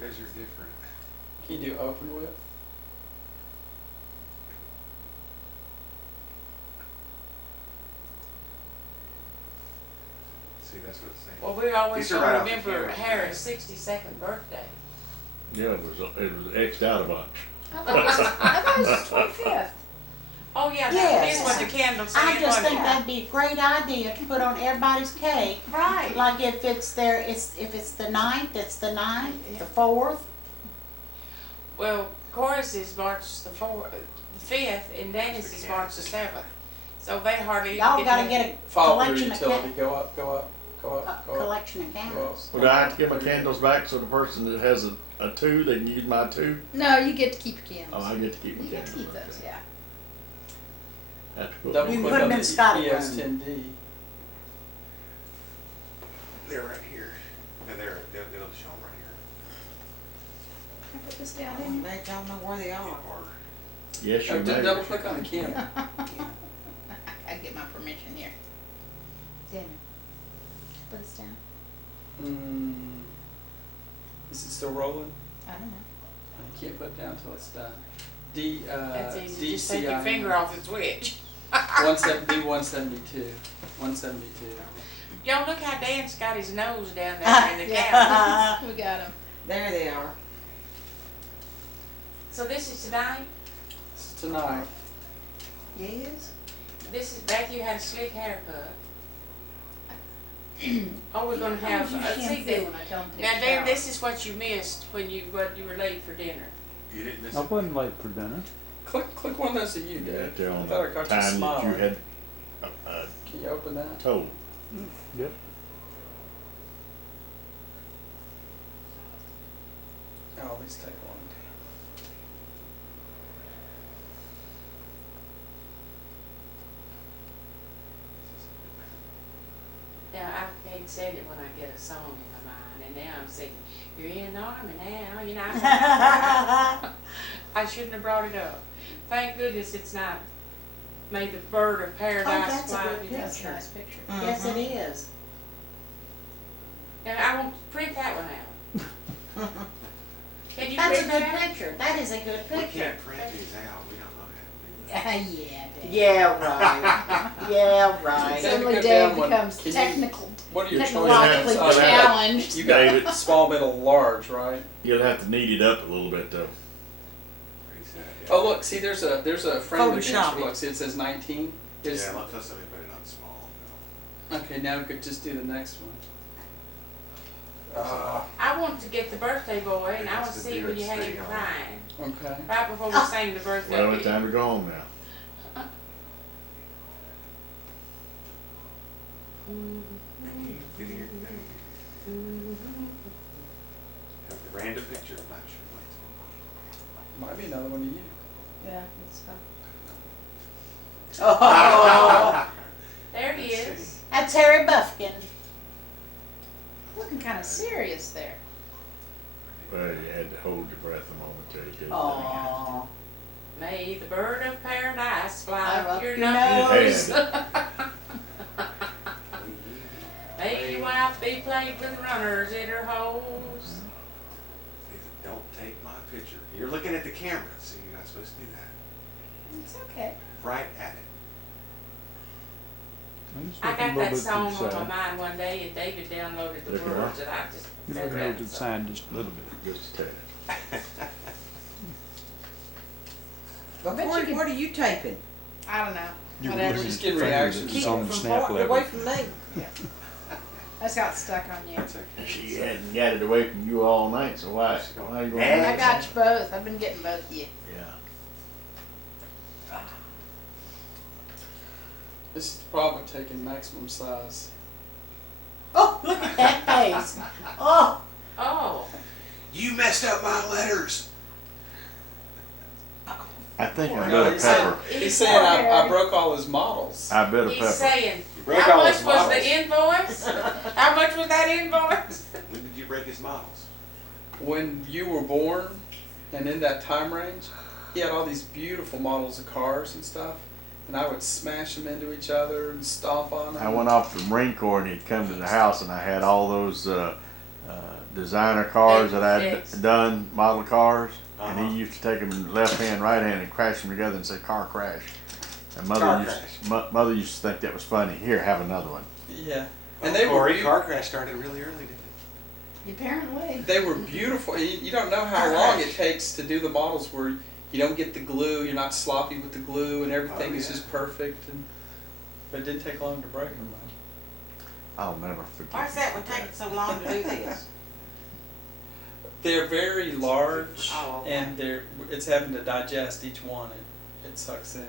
Those are different. Can you do open with? See, that's what it's saying. Well, we always These are gonna right off the remember camera. Harry's 62nd birthday. Yeah, it was X'd out a bunch. I thought it was the 25th. Oh, yeah, that Yes. is what the candle said. I just think wasn't it? that'd be a great idea to put on everybody's cake. Right. Like if it's if it's the 9th, it's the 9th, the 4th. Well, Corey's is March the 5th, and Dennis is March the 7th. So they hardly Y'all get gotta to- get a Follow your collection of utility, ca- go up, go up, go up, go up, collection of go up. candles. Would I have to get my candles back so the person that has a 2, they can use my 2? No, you get to keep your candles. Oh, I get to keep my You get to candles. keep those, okay. yeah. Have to put Double You me- can click put 'em on in the Scotty ES10D. They're right here. No, they'll show them right here. Can I put this down in? They don't know where they are. Or Yes, you Oh, may. double click on the candle. I get my permission here. Daniel, put this down. Is it still rolling? I don't know. You can't put it down until it's done. That's easy. Just take DCI. your finger off the switch. D172. 172. Y'all look how Dan's got his nose down there in the couch. We got them. There they are. So this is tonight? It's tonight. Yes. This is, Matthew had a slick haircut. Oh, we're gonna have, see that. when I tell them to take Now, a Dan, shower. this is what you missed when you were late for dinner. you didn't miss I it. wasn't late for dinner. Click one of those that you You did. had to I on thought I the caught you time that you smiling. had Can you open that? told. Yep. Oh, these take long. Now, I hate said it when I get a song in my mind, and now I'm singing, "You're in the army now," you know. I shouldn't have brought it up. Thank goodness it's not made the bird of paradise that's a fly. good you know. That's a nice picture. Yes, it is. And I won't print that one out. Can you That's a print good that? picture. That is a good We picture. can't print these out. We don't know how to do that. Yeah, Dave. Yeah, right. Yeah, right. Suddenly Go Dave down one. becomes Can you- technical, What are your technologically choices? challenged. You got David. small, middle, large, right? You'll have to knead it up a little bit though. Reset, yeah. Oh, look, see, there's a frame of Photoshop picture. Look, see, it says 19. It's, Yeah, let's somebody put it on small. okay, now we could just do the next one. I want to get the birthday boy, and I want to Has to see do when you its had thing him on. crying. Okay. Right before we sang the birthday. Well, it's hymn. time to go home now. Can you hear Have the random picture. I'm not sure what Might be another one of you. Yeah, it's fun. Oh, There he Let's is. see. that's Harry Buffkin. Looking kind of serious there. Well, you had to hold your breath a moment till you could. Oh, May the bird of paradise fly Up up your your nose. nose. May your wife be plagued with runners in her holes. Don't take my picture. You're looking at the camera, so you're not supposed to do that. It's okay. Right at it. I'm just I looking a got little that bit to song the on my side. mind one day, and David downloaded the Looking words, and I just You're fed looking around over to the the side just a little bit. Just a tad. But bet you Corey, could- what are you taping? I don't know. You were Whatever. looking Just at getting the finger reactions. that's Keep on it the from snap far, level. away from me. That's got stuck on you. That's okay. She hadn't got it away from you all night, so why you going Hey. I got you both. I've been getting both of you. Yeah. This is the problem with taking maximum size. oh, look at that face. Oh, Oh, You messed up my letters. I think I No, bet a he's saying, pepper. he's saying I broke all his models. I bet a he's pepper. saying, You broke how all much his was models. the invoice? How much was that invoice? When did you break his models? When you were born and in that time range, he had all these beautiful models of cars and stuff, and I would smash them into each other and stomp on them. I went off the Marine Corps and he'd come to the house and I had all those designer cars that I'd Yes. done, model cars, and Uh-huh. he used to take them left hand, right hand and crash them together and say car crash. And Car mother used to think that was funny. Here, have another one. Yeah. And And they were Corey, beau- car crash started really early, didn't it? Apparently. They were beautiful. You don't know how long it takes to do the models where you don't get the glue, you're not sloppy with the glue, and everything Oh, is yeah. just perfect. But it didn't take long to break them. I'll never forget. Why is that one taking so long to do this? They're very large, Oh, okay. and it's having to digest each one. It sucks in.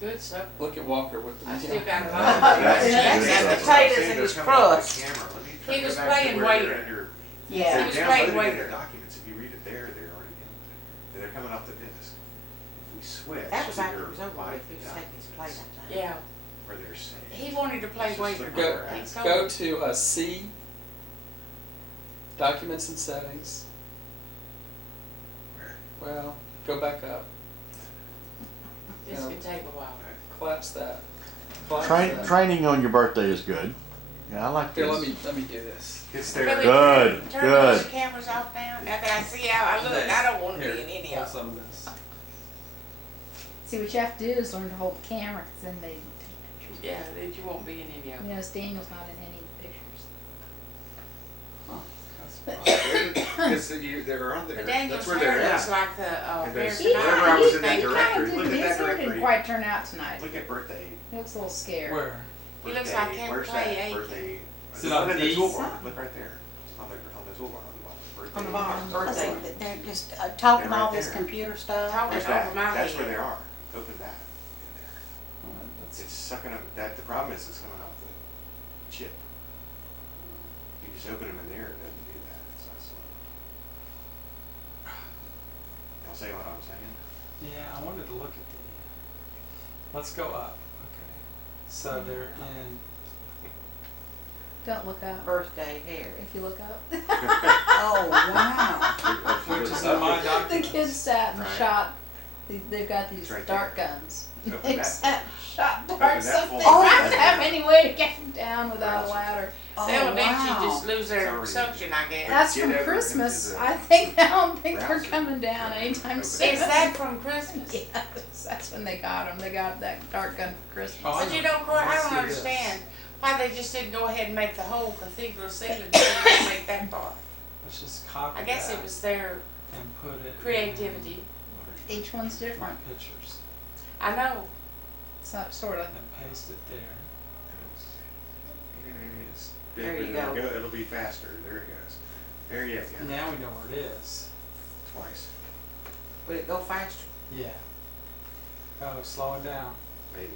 Good stuff. Look at Walker with the I still got a lot That's of good That's stuff. potatoes See, in they're his coming off the crust. camera. Let me He try to was go back to playing where they're waiter. under- Yeah. He They're was downloaded playing in waiter. their documents. If you read it there, they're already in. They're coming off the disc. If we switch That was to after your it was over light with, he was doc, taking his plate, I think. Yeah, where they're saying. he wanted to play Just waiter. look Go, where they're He at. told go me. to C, Documents and Settings. Where? Well, go back up. This could take a while. Collapse that. Collapse that. Training on your birthday is good. Yeah, I like Here, this. let me do this. It's Can there. we Good, turn good. those cameras off now? Now that I see how I look, I don't want to be in any Hold of them. some of this. See, what you have to do is learn to hold the camera, because then they don't take pictures. Yeah, that you won't be in any of them. You know, Daniel's not in any pictures. Because they're on there. But Daniel's That's where they're hair looks at. like the And there's- American whenever I Idol was in that thing. directory, look at that His hair directory. didn't quite turn out tonight. Look at birthday. He looks a little scared. Where? He looks Birthday. like Ken Where's Clay, that? ain't he? Birthday. Is it on Look at the D? toolbar. Look right there. On the toolbar on the bottom. Birthday. On the bottom, Birthday, birthday. they're just talking They're all right this there. computer stuff. Talking Where's over that? my That's head. where they are. Open that. In there. That's- It's sucking up. That the problem is it's coming off the chip. You just open them in there. It doesn't do that. It's not slow. Y'all see what I'm saying? Yeah, I wanted to look at the. Let's go up. Okay. So they're in. Don't look up. Birthday hair. If you look up. Oh, wow. Which is in my The document. kids sat and Right. shot. They've got these It's right dart there. guns. Open They that. sat and shot Open darts that up full. there. Oh, I don't yeah. have any way to get them down without a Browser. ladder. Oh, They'll eventually wow. just lose It's their already- suction, I guess. That's Get from over into Christmas. the I think I don't think they're browser. coming down anytime soon. Is that from Christmas? Yes, that's when they got them. They got that dart gun for Christmas. Oh, But you don't, I Let's don't see this. understand why they just didn't go ahead and make the whole cathedral ceiling and make that part. Let's just copy I guess that it was their and put it. creativity. Each one's In my different. pictures I know. So, sort of. and paste it there. There you It'll go. It'll be faster. There it goes. There you go. Now we know where it is. Twice, Would it go faster? Yeah. Oh, slowing down. maybe.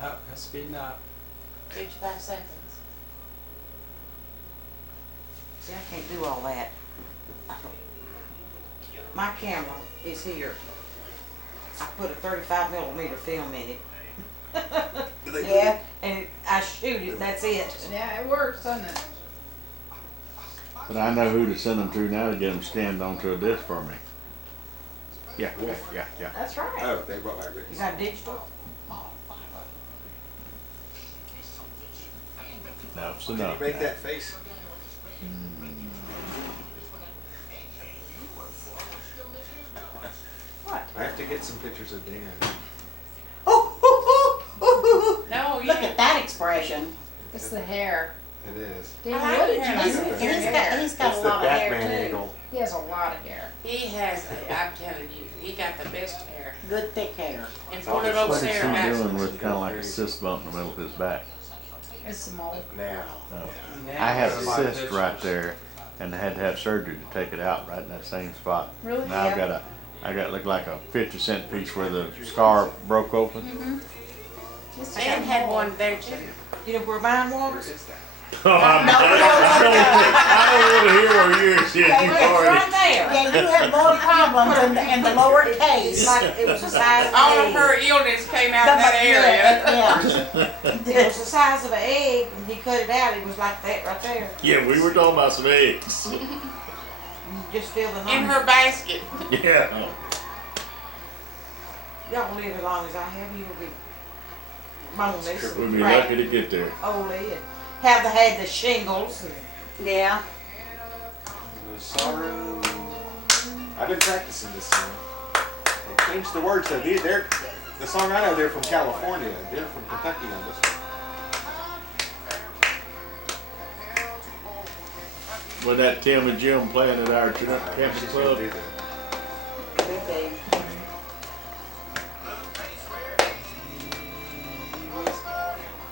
Oh, that's speeding up. 55 seconds. See, I can't do all that. My camera is here. I put a 35mm film in it. Yeah, and I shoot it, and that's it. Yeah, it works, doesn't it? But I know who to send them to now to get them scanned onto a disc for me. Yeah, yeah. That's right. Oh, they brought my You written. got digital? Enough's Can enough. you make that face? What? I have to get some pictures of Dan. No, Look yeah. at that expression. It's the hair. It is. Dan, I like what did hair you like do that. with your He's got, hair? he's got It's a the lot of hair Batman too. angle. He has a lot of hair. He has, I'm telling you, he got the best hair. Good thick hair. And poor little What is he Sarah has doing it. with kind of like a cyst bump in the middle of his back? It's the mold. Now. Oh. Now I had go a to my cyst pictures. right there, and I had to have surgery to take it out right in that same spot. Really? Now I've got look like a 50-cent piece where the scar broke open. It's Dan had one there too. You know where mine Where was? is that? Oh, I don't want to hear where yours is. It's right there. Yeah, you have more problems in the lower It's case. like, it was the size of All an of egg. her illness came out in that area. Yeah. It was the size of an egg, and he cut it out, it was like that right there. Yeah, we were talking about some eggs. You just feel the In number. her basket. Yeah. Y'all live as long as I have, you'll be boneless. We'd be Right. lucky to get there. Oldie, and had the shingles, and Yeah. The sorrow. I've been practicing this song. They changed the words though. They're the song I know. They're from California. They're from Kentucky on this one. with that Tim and Jim playing at our camping She's gonna club. do that. Good day.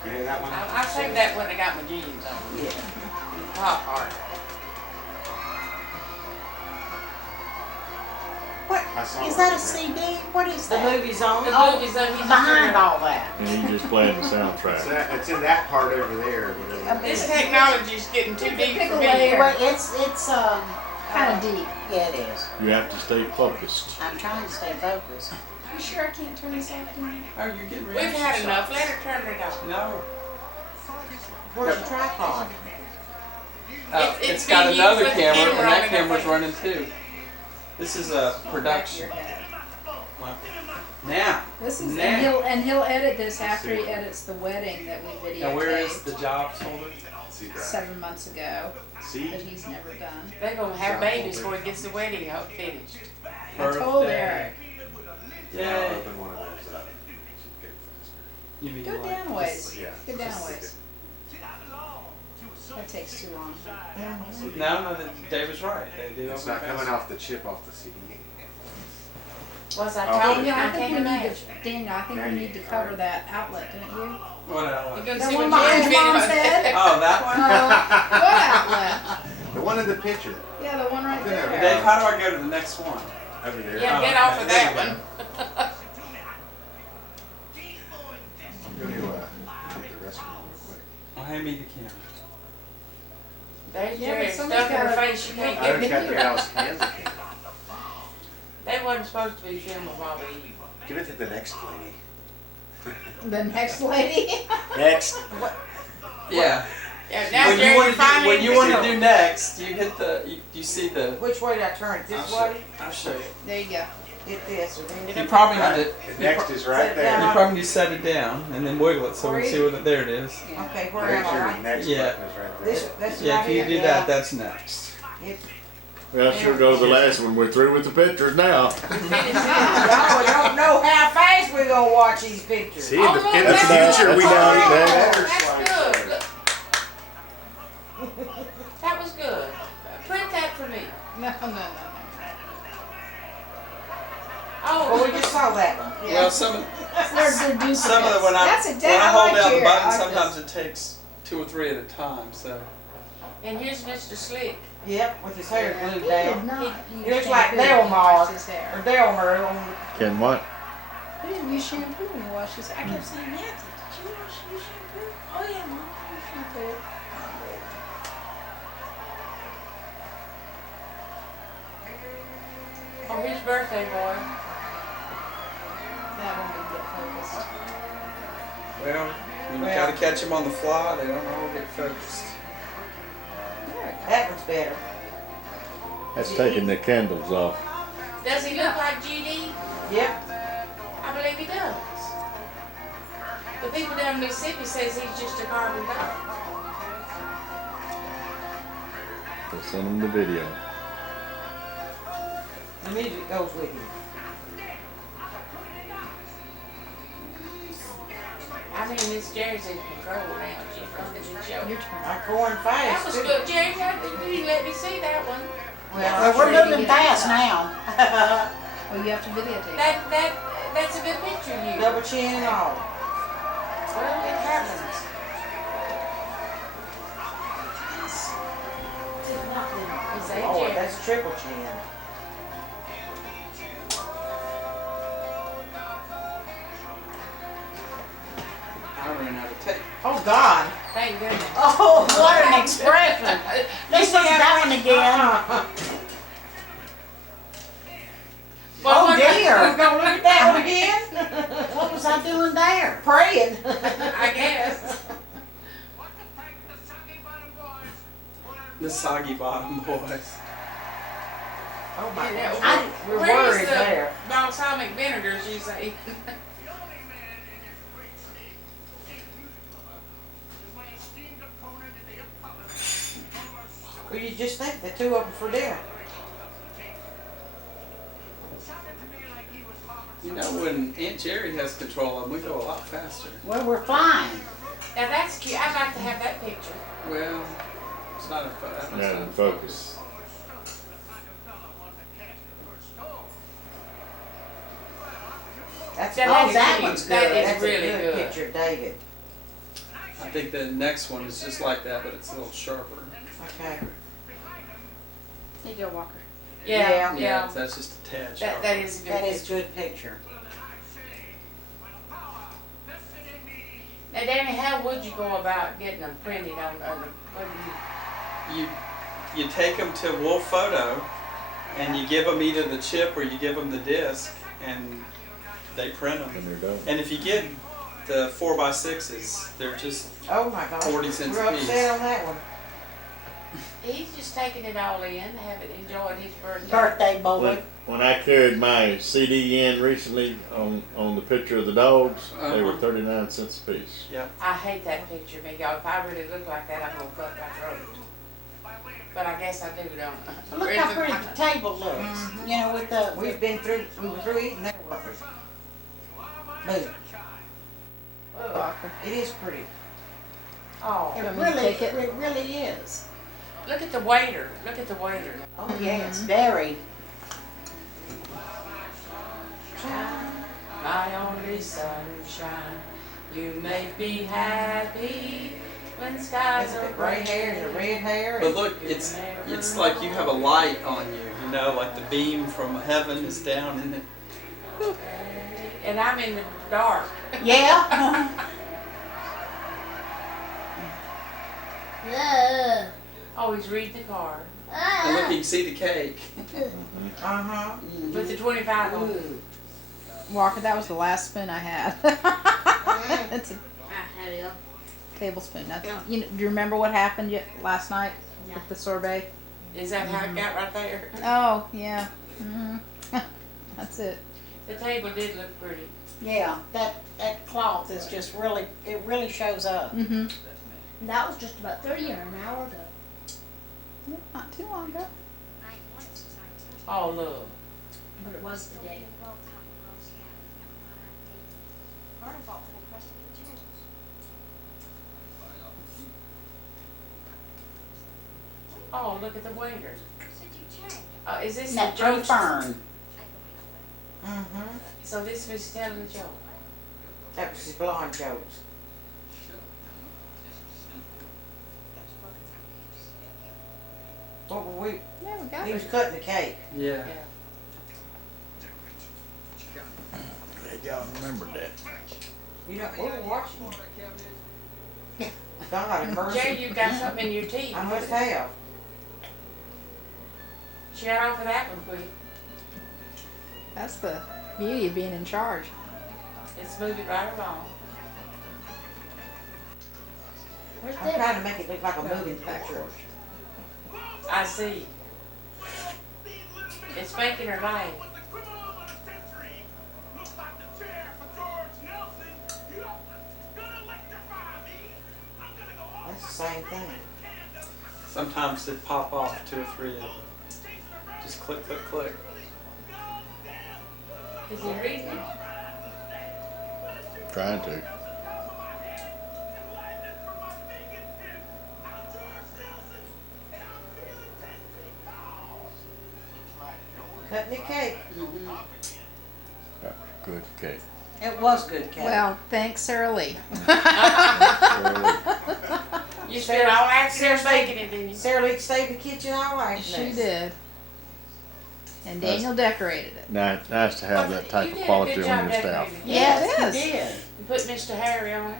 You hear that one? I saved that when I got my jeans on. Yeah. Top part. What, I saw is it that a over CD? What is The that? movie's on. The Oh, movies that he's Behind all that. And he just playing the It's, soundtrack. it's in that part over there. Whatever. This technology's getting too deep for Pickle me. layer. Well, it's, Kind of deep. yeah, it is. You have to stay focused. I'm trying to stay focused. You sure I can't turn this off? Oh, you're getting We've reaction had enough. shots. Let her turn it off. No. Where's the tripod? It's It's got being another used with the camera, camera and on that it, camera's I running too. This is a production. Well, now, This is, Now. and he'll edit this after he edits the wedding that we now where is the videotaped jobs folder? See, 7 months ago See? that he's never done. They're gonna have babies before he gets the wedding finished. I told Birthday. Eric, I'll Yay. open one of those up. Should get faster. You mean go like down a ways. Yeah. Go down a just ways. That takes too long. No, David's right. They do It's open not coming faster. off the chip off the CD. Once I Oh. told him, Daniel, I I think can't we need imagine. to, Daniel, I think we need to cover that outlet, don't you? What You're outlet? gonna The see one what behind Jerry's your mom's video. head? Oh, that one? What outlet? The one in the picture Yeah, the one right Yeah. there. Dave, how do I go to the next one? over there. Yeah, Oh, get off of okay. that There you one. I'm going to the restroom real quick. Well, hand me the camera. There's Yeah, but Jerry somebody's stuff in her gotta- face you can't I get always got the rid gal's of. hands again. They wasn't supposed to be filming while we eat. Give it to the next lady. The next lady. Next. Yeah. Yeah, now When you Jerry want to do, finally. when you want to do next, you hit the, you see the. Which way did I turn it? This I'll way? I'll show you. There you go. Hit this or then? You probably need to. The next is right Sit there. down. You probably need to set it down and then wiggle it so we can see what it, there it is. Okay, where There's am your I? next Yeah. button is right there. This Yeah, right if you here? do that, that's next. It- Well, sure goes the last one. We're through with the pictures now. Y'all don't know how fast we're gonna watch these pictures. See, Oh, in look, the that's future, we good. don't need That's that. That's good. Look. That was good. Print that for me. No. Well, Oh, we just saw that one. Well, some of They're duplicates. some of the when I That's when exactly I hold like down the Jerry. button, I like sometimes this. it takes 2 or 3 at a time. So and here's Mr. Slick. Yep, with his hair glued He down. did not use He looks like shampoo when he Delmar. washed his hair. Or Delmer on Can what? He didn't use shampoo when he washed his hair. I kept saying, Nancy, did you use shampoo? Oh yeah, Mom, I use shampoo. Oh, his birthday boy. That one would get focused. well, when you gotta catch them on the fly, they don't all get focused. that one's better. That's taking the candles off. Does he look like GD? Yep. I believe he does. The people down in Mississippi says he's just a carbon copy. We'll send them the video. The music goes with you. I mean, Miss Jerry's in control now. She's running the show. Your turn. I'm going That fast. was too. good, Jerry. You didn't let me see that one. Well, We're sure you moving get it fast done. now. Well, you have to videotape. That's a good picture of you. double chin and all. Well, it happens. Is that Oh, Jerry? that's triple chin. I ran out of tape. Oh, God. Thank goodness. Oh, what an expression. Let's look at that one again. Well, Oh what- dear. We're gonna look at that one again? What was I doing there? Praying. I guess. The soggy bottom boys. Oh, my Yeah, God. We're where is worried the there. balsamic vinegars, you say? Well, you just think the two of them for dinner. You know, when Aunt Jerry has control of them, we go a lot faster. Well, we're flying. Now that's cute. I'd like to have that picture. Well, It's not in focus. Not in focus. That's That oh, is that pretty- one's good. that is That's really a good good. picture, of David. I think the next one is just like that, but it's a little sharper. Okay. There you go, Walker. Yeah, yeah. That's just a tad sharper. That is a good That is picture. good picture. Now, Danny, how would you go about getting them printed on the, what do you? You take them to Wolf Photo, and you give them either the chip or you give them the disc, and they print them. And they're done. And if you get the 4x6s, they're just Oh my gosh. 40 cents We're a piece. upset on that one. He's just taking it all in, having enjoyed his birthday. Birthday boy. When I carried my CD in recently on the picture of the dogs, they were 39 cents a piece. I hate that picture, me, y'all. If I really look like that, I'm gonna cut my throat. But I guess I do, don't I? Look how pretty the table looks. You know, with the We were through eating that one. Boom. Walker. It is pretty. Oh, You want me to take it? it really is. look at the waiter. Look at the waiter. Oh yes, very. My only sunshine, you make me happy when skies It's are the gray gray. hair and the red hair. But look, it's like you have a light on you, you know, like the beam from heaven is down in it. And I'm in the dark. Yeah. Oh, he's reading the card And look, you can see the cake. Uh-huh. with the 25 on it. Walker, that was the last spoon I had. It's a tablespoon. Nothing. Do you remember what happened last night with the sorbet? Is that how it got right there? Oh, yeah. That's it. The table did look pretty. Yeah, that cloth is just really, it really shows up. Mm-hmm. That was just about 30 or an hour ago. Yeah, not too long ago. Oh, look. But it was the day. Oh, look at the waiter. Is this Isn't that the pretty joke? fern? Mm-hmm. So this was telling the joke. That was his blonde jokes. What were we? Yeah, we got He it. was cutting the cake. Yeah. Yeah. Y'all remember that? You know, we were watching. God, mercy. Jay, you got something in your teeth. I must have. She got off of that one quick. That's the beauty of being in charge. It's moving right along. Where's I'm that? trying to make it look like a moving picture. I see. It's making her laugh. That's the same thing. Sometimes they pop off 2 or 3 of them. Just click, click, click. Is he reading? Trying to. Cutting the cake. Good cake. It was good cake. Well, thanks, Sarah Lee. You spent all afternoon making it, didn't you? Sarah Lee stayed in the kitchen all night. She did. And Daniel decorated it. Nice to have that type You of did a quality good on job your staff. decorating. Yeah, it Yes, is. you did. You put Mr. Harry on it.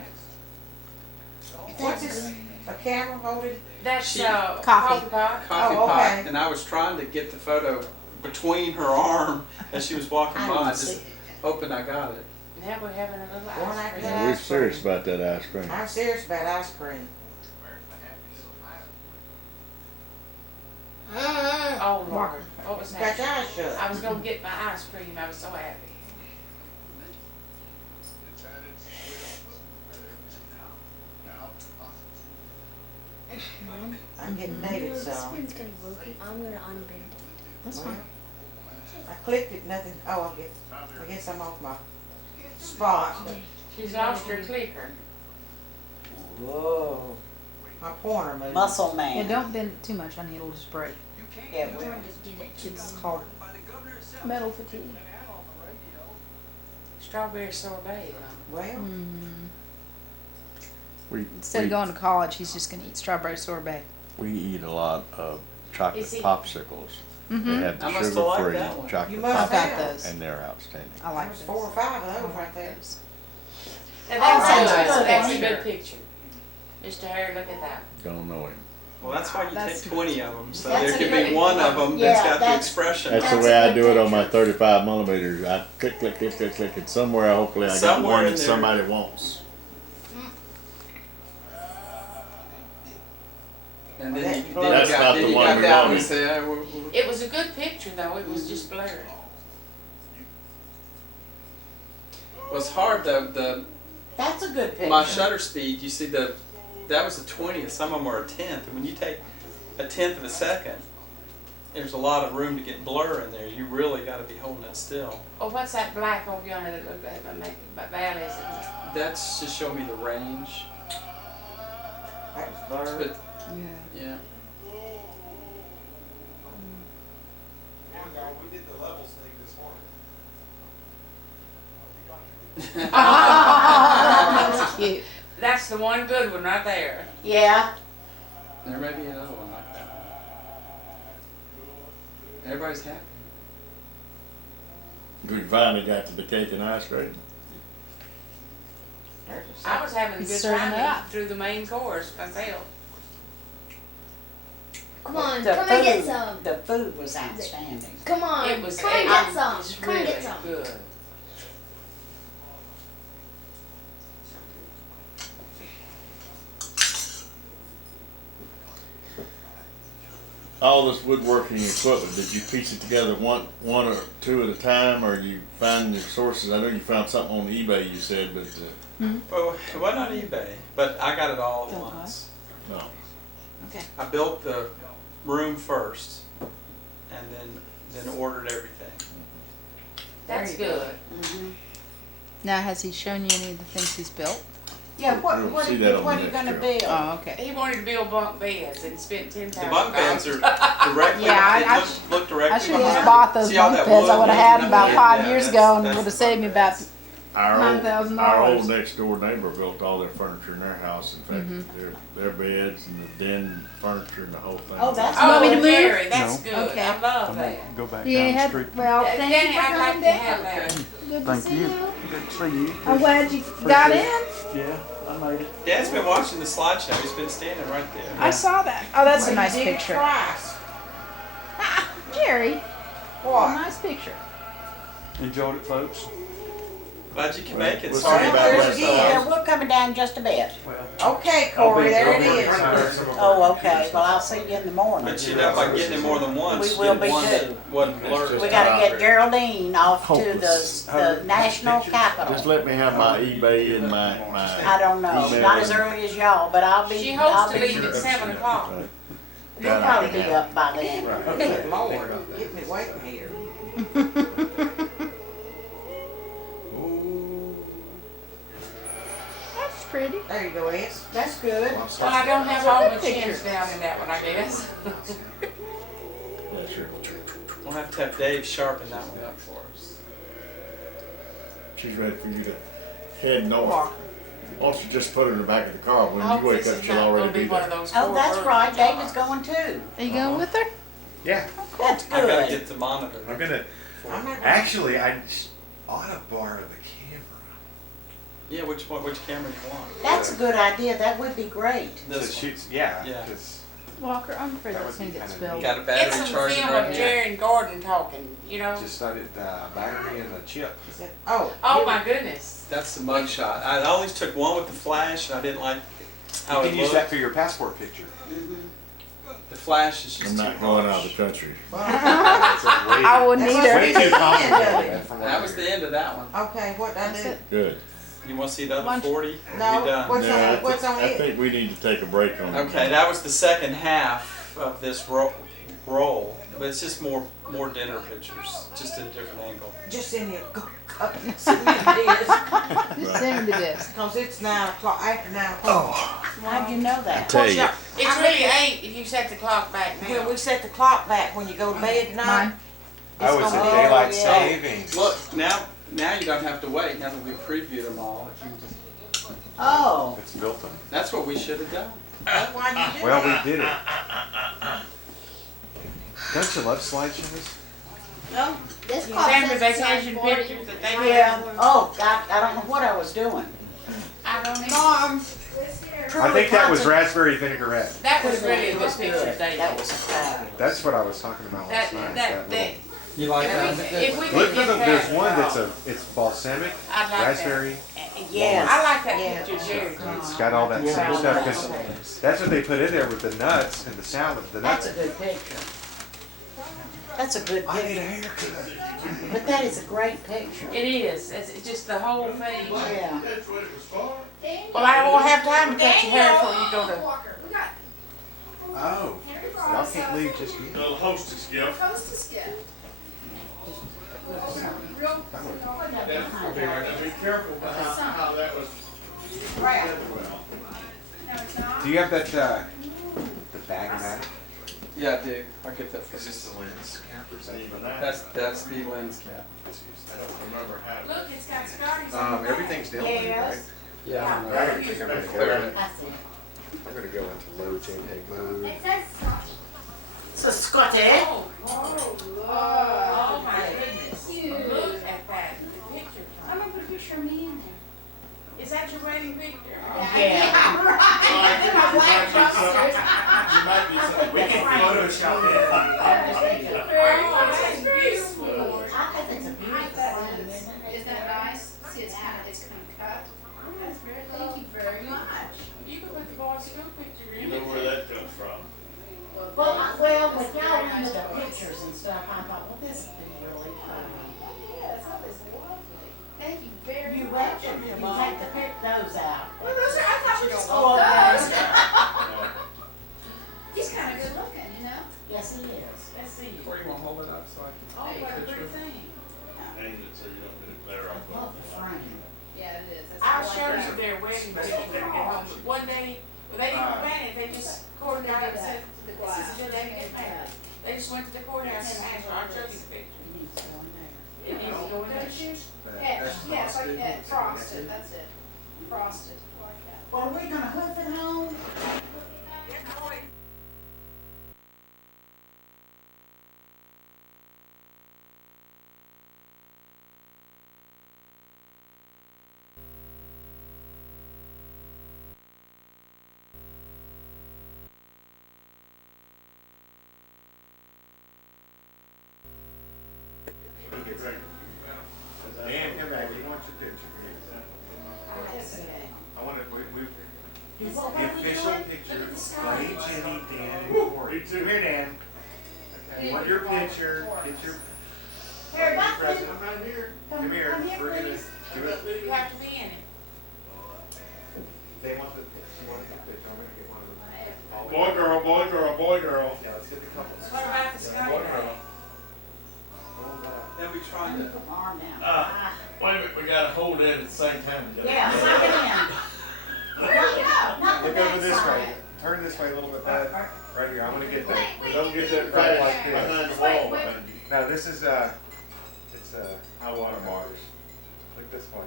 What's this? A camera holding? That's She- Coffee. coffee pot. Coffee Oh, pot, okay. and I was trying to get the photo between her arm as she was walking I by, don't just see. hoping I got it. Now we're having a little One ice after cream. the We're ice serious cream. about that ice cream. I'm serious about ice cream. Oh, Lord. What was Got your that? eyes shut. I was going to get my ice cream. I was so happy. I'm getting David This some. one's gonna be broken. I'm gonna unbend it. That's fine. I clicked it, nothing. Oh, I guess I'm off my spot. She's lost her clicker. Whoa. My pointer moved. Muscle Yeah, man. don't bend it too much, honey. It'll just break. Yeah, I'm we- gonna just get it to It's called metal fatigue. Strawberry sorbet, huh? Well, We, Instead of going to college, he's just gonna eat strawberry sorbet. we eat a lot of chocolate Is he- popsicles. They Mm-hmm. have the I must have liked sugar-free that one. You chocolate must I've got have. those. and they're outstanding. I like There's those. 4 or 5 of those right there. Now Oh, that's that's good. good. That's a good picture. Mr. Harry, look at that. Don't know him. Well, that's why you That's- take 20 of them, so That's there a could good- be one of them yeah, that's got the that's- expression. That's the That's way a I good do it on my picture. 35 millimeters. I click, click, click, click, click, and somewhere hopefully I got Somewhere one in that there. somebody wants. And then That's you, not then the you got, then you one got we that one. You wanted. say, It was a good picture though. It was just blurry. Well, it's hard the That's a good picture. my shutter speed. You see that was a 20th. Some of them are a 10th. And when you take a 10th of a second, there's a lot of room to get blur in there. You really got to be holding it still. Oh, what's that black over yonder that look like my valleys? That's just showing me the range. That was blurred. But yeah. We did the levels thing this morning. That's cute. That's the one good one right there. Yeah. There may be another one like that. Everybody's happy. We finally got to the cake and ice cream. There's a I was having a He's good serving time it up. through the main course myself. Come on, The come and get food- some. The food was outstanding. Come on, It was come and get some. it's Come and really get some. good. All this woodworking equipment, did you piece it together one or two at a time, or you find your sources? I know you found something on eBay, you said, but Well, it wasn't on eBay, but I got it all at Oh, once. no. I built the room first, and then ordered everything. That's There you go. good. Mm-hmm. Now, has he shown you any of the things he's built? Yeah, We'll what see are that you, on what the are you next gonna trip. build? Oh, okay. He wanted to build bunk beds and spent $10,000. The bunk beds are directly. Yeah, they I look directly I should have just behind bought it. those See all bunk that beds. I wood? would have had them about Yeah, 5 years ago, and that's would have saved me about. Our old $9,000. next door neighbor built all their furniture in their house. In fact, Mm-hmm. their beds and the den furniture and the whole thing. Oh, that's Oh, want me to move? Jerry, that's No. good. Okay. I love I'm that. gonna go back Yeah, down the street. well, Danny, thank you for I'd like coming to have down. that. Good to Thank see you. you. Good to see you. I'm glad you got in. Yeah, I made it. Dad's been watching the slideshow. He's been standing right there. I saw that. Oh, that's a Well, nice you did it picture. twice. Jerry, What? nice picture. Enjoyed it, folks. Glad you can make it. We'll Sorry see about about this. that. Yeah, we're coming down just a bit. Okay, I'll Corey, be there it over. is. Oh, okay, well, I'll see you in the morning. But you know, by getting it more than once, We you will get be one too. that wasn't blurred. We gotta get Geraldine off to Hopeless. the national Just capital. let me have my eBay and my I don't know, email not as and- early as y'all, but I'll be, She I'll hopes to be, leave at 7 o'clock. Okay. you'll That I probably can be have. up by then. Good Lord, get me waiting here. That's pretty. There you go, Es. That's good. Well, I don't have all my Picture. chins down in that one, I guess. Yeah, sure. We'll have to have Dave sharpen that one up for us. She's ready for you to head north. Why don't you just put her in the back of the car? When I hope you wake this up, is she'll not already gonna be be one of there. those. Oh, that's four-bird right, jobs. David's going too. Are you going with her? Yeah, That's I gotta good. get the monitor. I'm gonna. I'm never- Actually, I ought to borrow the camera. Yeah, which camera do you want? That's a good idea, that would be great. So This one. shoots, yeah, Yeah. 'cause Walker, I'm afraid That that's would gonna be get kinda spilled. Got a Get battery some charging film right of here. Jerry and Gordon talking, you know? just started battery and a chip. Is that- Oh. Oh my goodness. That's the mug shot. I only took one with the flash, and I didn't like You how can it use that looked. for your passport picture. The flash is just I'm too not going out of harsh. the country. I wouldn't That's either. Way too Yeah. complicated. from what That I was hear. the end of that one. Okay, what I That's do? it. Good. You want to see the other Lunch. 40? No, We done. what's Now, on, what's on I it? think we need to take a break on it. Okay, that was the second half of this roll, but it's just more dinner pictures, just at a different angle. Just send me a send me a disc, Just send me the disc. cause it's 9 o'clock, after 9 o'clock. How'd you know that? Tell you. It's really 8 if you set the clock back When now. we set the clock back when you go to bed at night. Mine. Oh, it's a gonna be- daylight oh, yeah. savings. Look, now you don't have to wait. Now that we previewed them all, if you can just, Oh, It's built on. that's what we should have done. Why'd you do Well, that? we did it. Don't you love slideshows? No? This Family vacation pictures that they yeah. Oh, God, I don't know what I was doing. I don't know. Mom. I think that was raspberry vinaigrette. That was really a good was picture, good. David. That was fabulous. That's what I was talking about last night. That, little- You like if that? we, if we Look could for get the, there's that, one that's it's balsamic, I'd like raspberry. Yes. I like that Yeah. picture, Jerry. It's got all that same stuff. 'Cause that's what they put in there with the nuts and the salad. The That's nuts. a good picture. That's a good I need a picture. haircut. But that is a great picture. It is, it's just the whole thing. Yeah. Well, I won't have time to cut your hair before you go to. Oh, y'all can't leave just yet. Little hostess gift. Be careful about how that was. Do you have that the bag of that? Yeah, I do. I'll get that for Is you. this the lens cap or is that Even even that, That's the lens cap. I don't remember how. Look, it's got Scotty's on the back. Everything's down there, right? Yes. Yeah, I don't know. I don't think I'm gonna go. I see. I'm gonna go into low JPEG mode. It says So Scotty. Oh, my goodness. Look at that picture. I'm gonna put a picture of me in there. Is that your wedding picture? Yeah. You might be something. We can Photoshop it. Oh, that's beautiful. I think it's a beautiful thing, isn't it? Isn't that nice? See, it's kind of cut. That's very, thank you very much. You can put the boy's school picture You in know it. where that comes from. Well, with y'all into the pictures and stuff, I thought, well, this would be really fun. Yes, that was lovely. Thank you very You much. bet you take the pick those out. Well, those are, I thought we just Oh, want those. Yeah. He's kind of good looking, you know? Yes, he is. Let's see. Where you want to hold it up so I can Oh, take what a a picture? pretty thing. Hang it so you don't get it better I off. love the frame. Yeah, it is. That's I'll what I show like. you their wedding picture at home. But one day, well, they didn't plan it, they just coordinated and said, The this is glass. a good day to get married. They just went to the courthouse and asked, I'll show you the picture. He needs to go in there. It needs to go in there. Yeah, it's like that, frosted, that's it. Frosted, like that. Well, we're gonna hoof it home. Dan, come back. We want your picture. I want to move the official picture. Buddy, Jenny, Dan, and Corey. Come here, Dan. Okay. You want your picture? Get your. Here, Mr. back President, right here. Come here. We're gonna do it. You have to be in it. They want the picture. I'm gonna get one of them. Boy, girl, boy, girl, boy, girl. Yeah, let's get the couples. What about the Scotty Boy, bag? girl. They'll be trying to. Arm down. Wait a minute, we gotta hold it at the same time. Yeah, suck it in. Not the Look over this backside. way. Turn this way a little bit, bud. Right here. I want to get that. Wait, Don't get that Right back like this. behind the Wait, wall wait. behind you. No, this is it's high water marks. Look this way.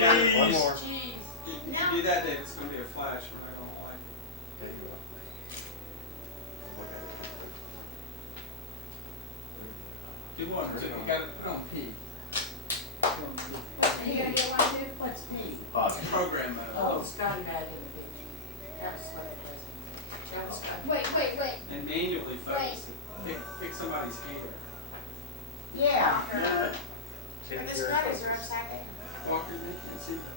Yeah. One more. Jeez. If you do that, Dave, it's going to be a flash. We're not going to like it. There you go. Look at it. Do one. So you got to put on P. Put on P. Are you gonna get one too? What's P? Program mode. Oh, Scotty bag in the picture. That was what it was. That was Scotty. Wait. And manually focus it. Pick somebody's hair. Yeah. And the Scotties are upside down. Walker, they can't see that.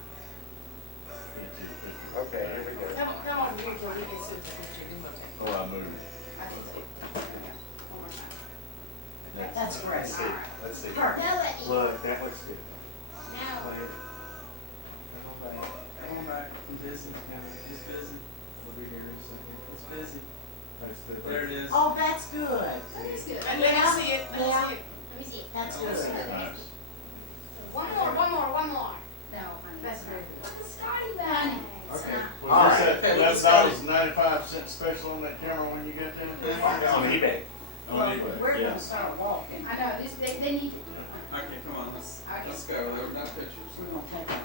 Okay, here we go. Come on, here till we can see the picture. You must have- Oh, I moved. I can see. One more time. That's great. Let's see. Let's see. Melody. Look, that looks good. Now. Play it. Come on back. Come on back. I'm busy. It's busy. We'll be here in a second. It's busy. That's the. There it is. Oh, that's good. That is good. Let me see it, let me see it. Let me see. That's Oh, that's good. nice. One more. No, honey. That's very good. special on that camera when you get there? On eBay. On eBay, We're yeah. gonna start walking. I know, they need to. Okay, come on, let's Okay. go. There were no pictures. We're gonna take a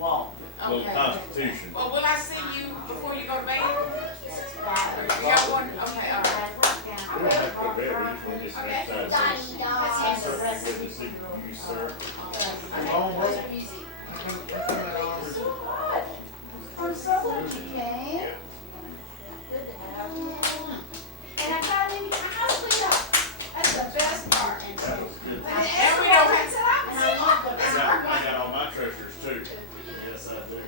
walk. Little Okay. constitution. Well, will I see you before you go to bed? Y'all want, okay, all right. We don't have to go to bed, we just want to get Okay. some exercise. And the rest Good of to see you, sir. Okay, Long those break? are easy. I'm so glad you came. Good to have you. And I got in the house cleaned up. That's the best part. That was good. And And we don't have- I got all my treasures too. Yes, I do.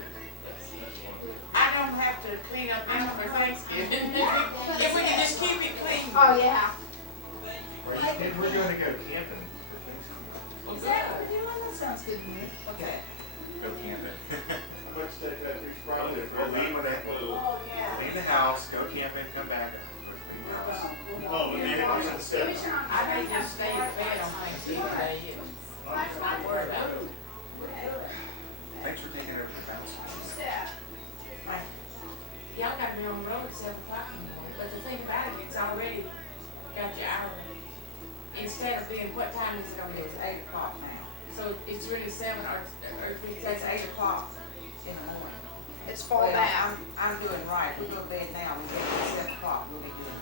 That's one. I don't have to clean up this for Thanksgiving. If we can just keep it clean. Oh, yeah. We're gonna go camping for Thanksgiving. Is that what we're doing? That sounds good to me. Okay. Go camping. Let's take that piece of property. We'll Oh, yeah. leave the house, go camping, come back. Oh, we need to get the step. I may just stay in bed on Thanksgiving Day. I'm not worried about it. Thanks for taking over the house. Y'all got me on the road at 7 o'clock in the morning, but the thing about it, it's already got your hourly. Instead of being, what time is it on It's there? 8 o'clock now. So it's really 7 or It's 3. 8 o'clock in the morning. It's fall Well, back. I'm doing right. We go to bed now. We get to 7 o'clock. We'll be good.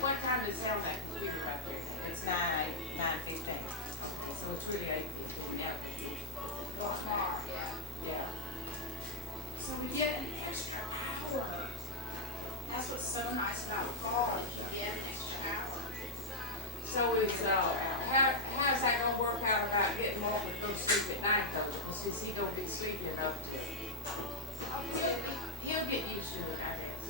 What time does it sound that computer right there? It's 9:15. So it's really 8:15 now. Tomorrow, yeah. Yeah. So we get an extra hour. That's what's so nice about fall, you get an extra hour. So is, how's that gonna work out about getting Mark to go to sleep at night though? Because is he gonna be sleepy enough to? He'll get used to it, I guess.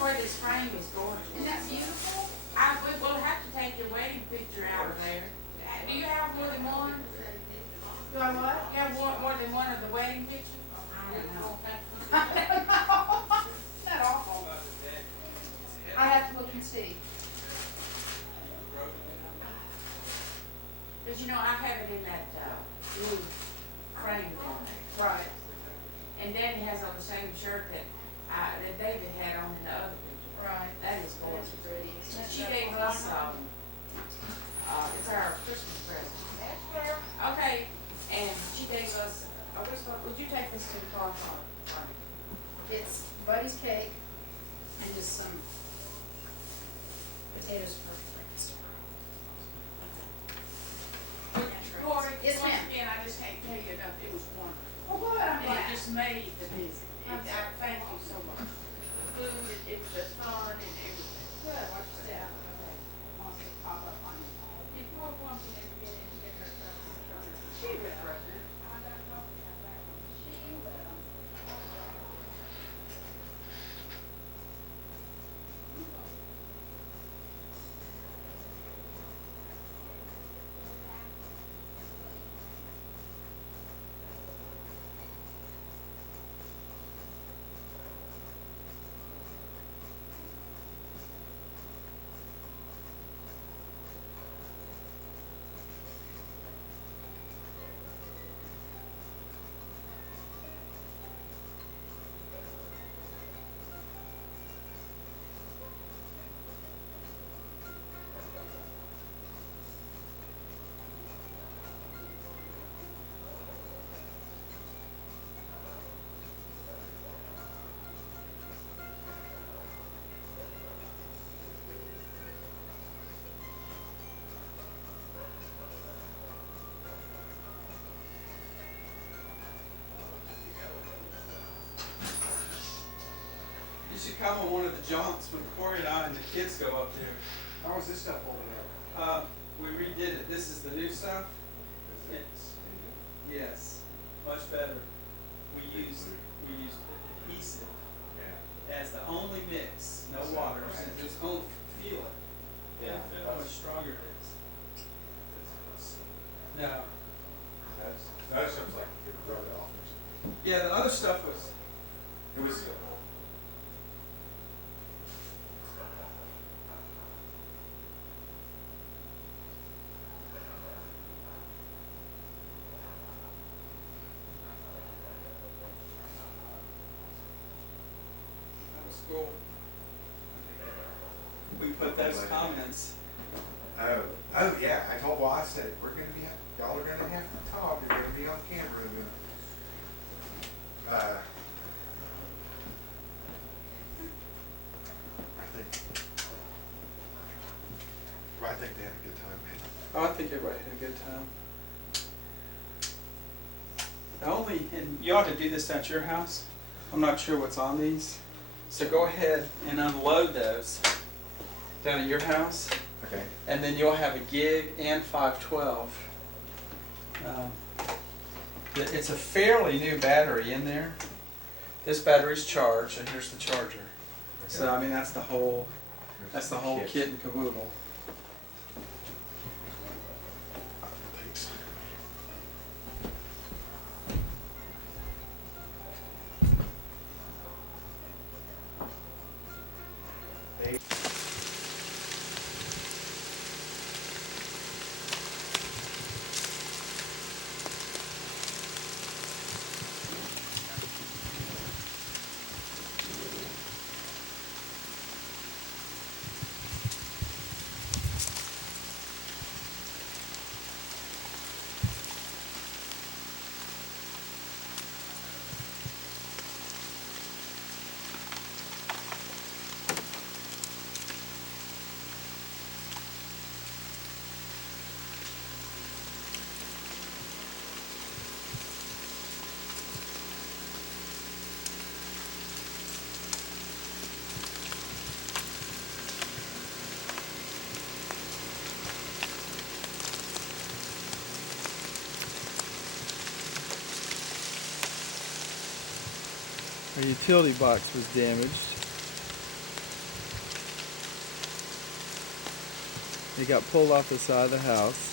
Where this frame is going. Isn't that beautiful? We will have to take your wedding picture out of there. Do you have more than one? Do I what? You have more than one of the wedding pictures? I don't know. That awful. I have to look and see. Cause you know, I have it in that, blue frame on there. Right. And Danny has on the same shirt that David had on in the other picture. Right. That is gorgeous. That's pretty. Isn't it She so gave fun? us, it's our Christmas present. Okay, and she gave us, would you take this to the car for me? It's Buddy's cake and just some potatoes for breakfast. Corey, Yes, once ma'am. again, I just can't tell you enough, it was wonderful. Well, good, I'm And it glad. just made the visit. I thank you so much. The food, it's the fun and everything. Good, watch your step. Okay. Wants to pop up on you. Before one can ever get in, get her she was right there. She will. You should come on one of the jaunts when Corey and I and the kids go up there. How was this stuff holding up? We redid it. This is the new stuff. It's, yes, much better. We used adhesive Yeah. as the only mix, no water. Since it's only feel it. Yeah, feel how much stronger it is. No. That sounds like you could rub it off or something. Yeah, the other stuff was. It was. school. We put those comments. Oh yeah, I told, well, I said, we're gonna be, y'all are gonna have to talk, you're gonna be on camera. I think they had a good time, man. Oh, I think everybody had a good time. The only, and you ought to do this at your house. I'm not sure what's on these. So go ahead and unload those down at your house. Okay. And then you'll have a gig and 512. It's a fairly new battery in there. This battery's charged, and here's the charger. So I mean that's the whole kit and caboodle. Thanks. Our utility box was damaged. It got pulled off the side of the house.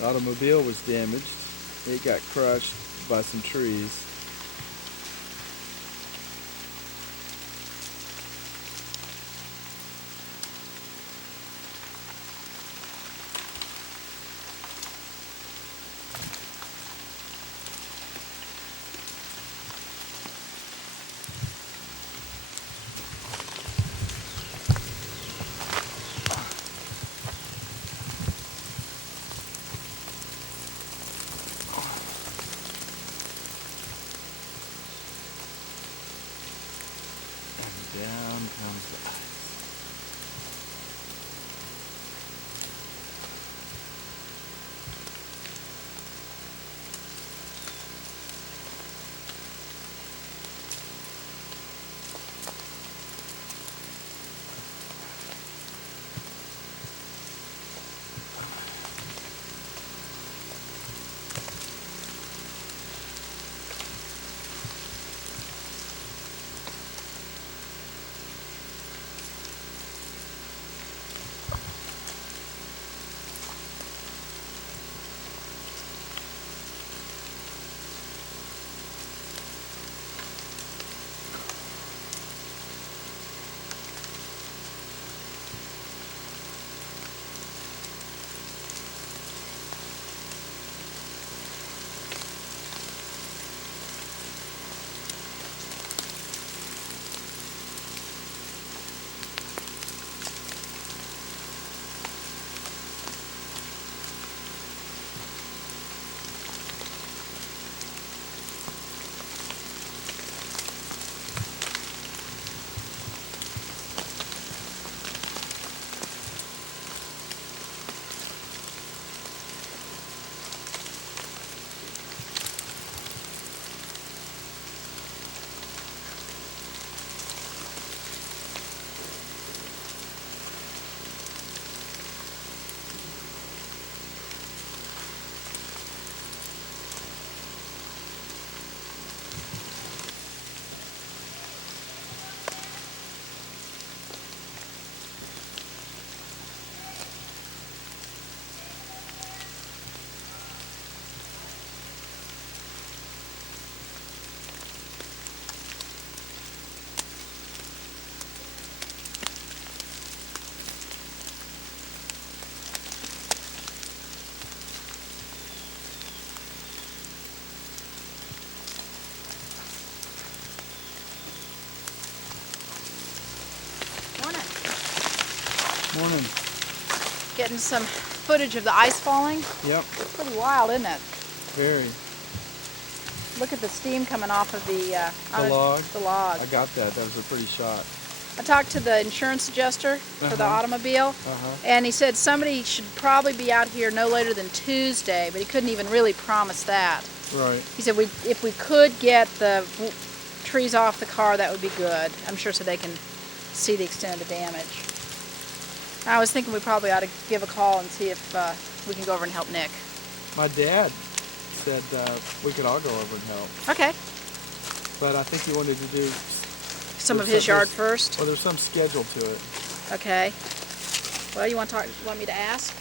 The automobile was damaged. It got crushed by some trees. Morning. Getting some footage of the ice falling. Yep. Pretty wild, isn't it? Very. Look at the steam coming off of the log? The log. I got that. That was a pretty shot. I talked to the insurance adjuster for the Uh-huh. automobile, Uh-huh. and he said somebody should probably be out here no later than Tuesday, but he couldn't even really promise that. Right. He said if we could get the trees off the car, that would be good. I'm sure so they can see the extent of the damage. I was thinking we probably ought to give a call and see if we can go over and help Nick. My dad said we could all go over and help, Okay. but I think he wanted to do. Some of there's his some- yard there's- first. Well, there's some schedule to it. Okay. Well, you want me to ask?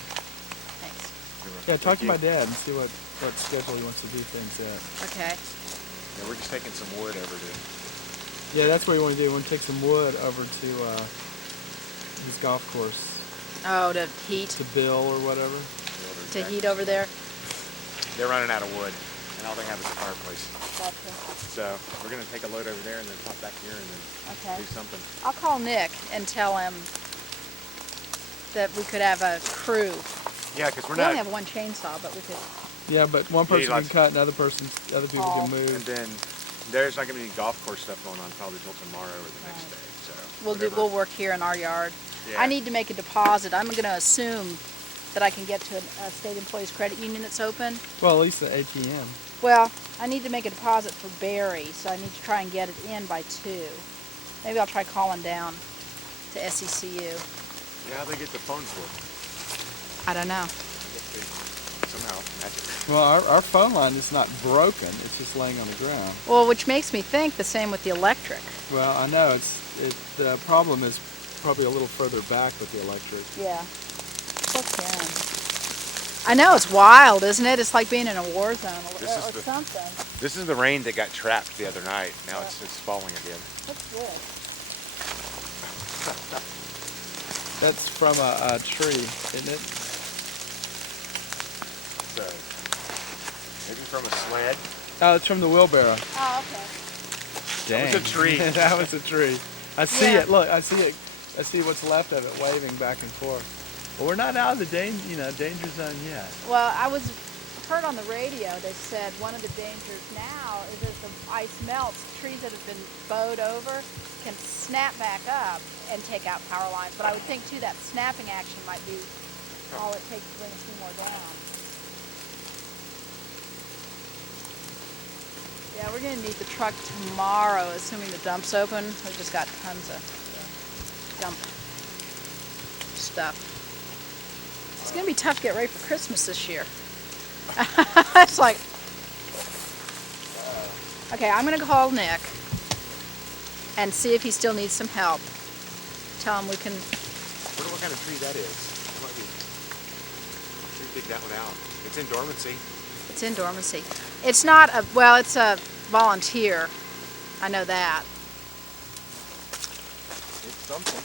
Thanks. Yeah, talk to my dad and see what schedule he wants to do things at. Okay. Yeah, we're just taking some wood over to. Yeah, that's what you want to do. You want to take some wood over to his golf course, Oh, to heat, to Bill or whatever. to heat over there. They're running out of wood, and all they have is a fireplace. Gotcha. So we're gonna take a load over there and then pop back here and then Okay. do something. I'll call Nick and tell him that we could have a crew. Yeah, because we're We only not. have one chainsaw, but we could. Yeah, but one person lots- can cut and other people Oh. can move. And then there's not gonna be any golf course stuff going on probably till tomorrow or the next day. So whatever. We'll work here in our yard. Yeah. I need to make a deposit. I'm going to assume that I can get to a state employees credit union that's open. Well, at least the ATM. Well, I need to make a deposit for Barry, so I need to try and get it in by 2. Maybe I'll try calling down to SECU. Yeah, how they get the phones work? I don't know. I guess they somehow magically. Well, our phone line is not broken. It's just laying on the ground. Well, which makes me think the same with the electric. Well, I know the problem is probably a little further back with the electric. Yeah. Poor Karen. I know, it's wild, isn't it? It's like being in a war zone This or is the- something. This is the rain that got trapped the other night. Now it's falling again. What's this? That's from a tree, isn't it? So maybe from a sled. Oh, it's from the wheelbarrow. Oh, okay. Dang. That was a tree. That was a tree. I see Yeah. it. Look, I see it. I see what's left of it waving back and forth. But we're not out of the danger zone yet. Well, I heard on the radio, they said one of the dangers now is as the ice melts, trees that have been bowed over can snap back up and take out power lines. But I would think too that snapping action might be all it takes to bring a few more down. Yeah, we're gonna need the truck tomorrow, assuming the dump's open. We've just got tons of dump stuff. It's gonna be tough to get ready for Christmas this year. It's like, okay, I'm gonna call Nick and see if he still needs some help. Tell him we can. I wonder what kind of tree that is. It might be. Should we dig that one out? It's in dormancy. It's in dormancy. It's not a, well, it's a volunteer. I know that. It's something.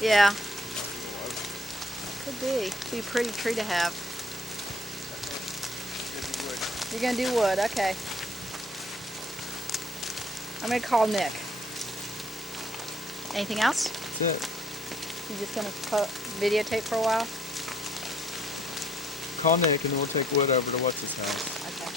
Yeah. Could be. Be a pretty tree to have. You're gonna do wood, okay. I'm gonna call Nick. Anything else? That's it. You just gonna videotape for a while? Call Nick and then we'll take wood over to what's his house. Okay.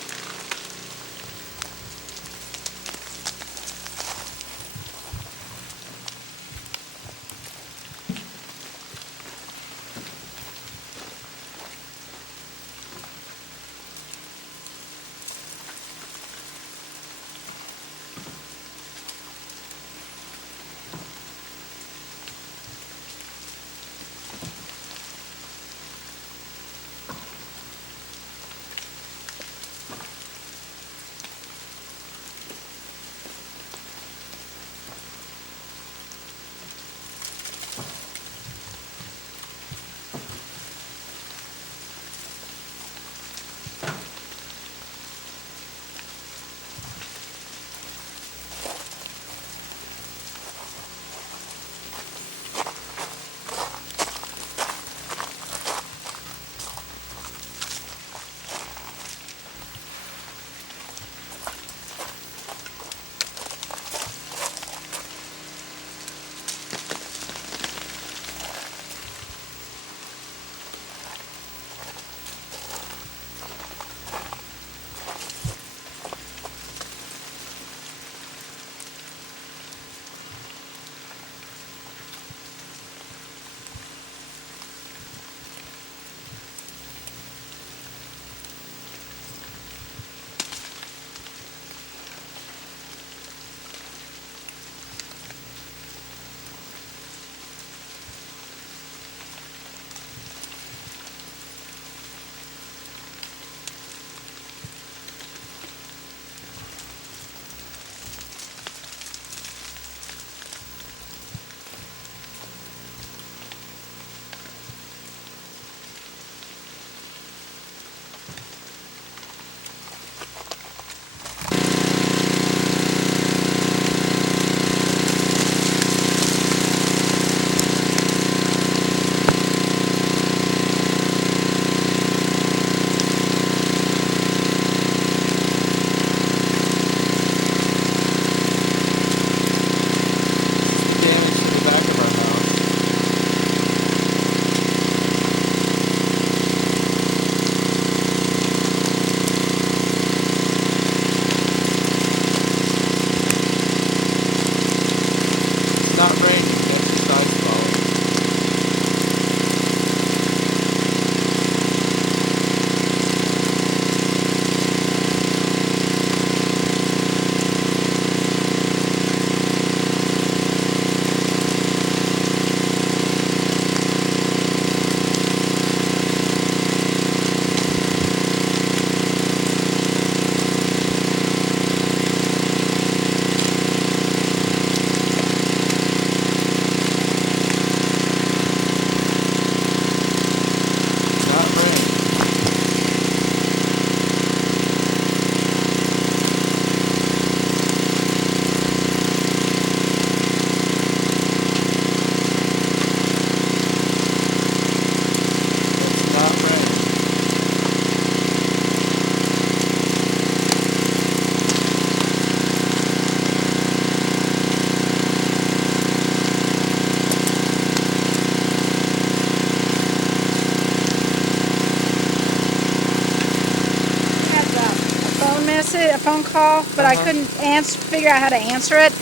a phone call, but I couldn't figure out how to answer it.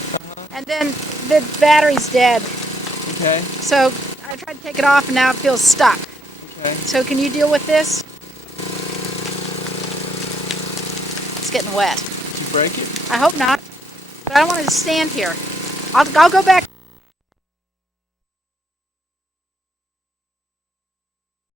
And then the battery's dead. Okay. So I tried to take it off and now it feels stuck. Okay. So can you deal with this? It's getting wet. Did you break it? I hope not. But I don't want it to stand here. I'll go back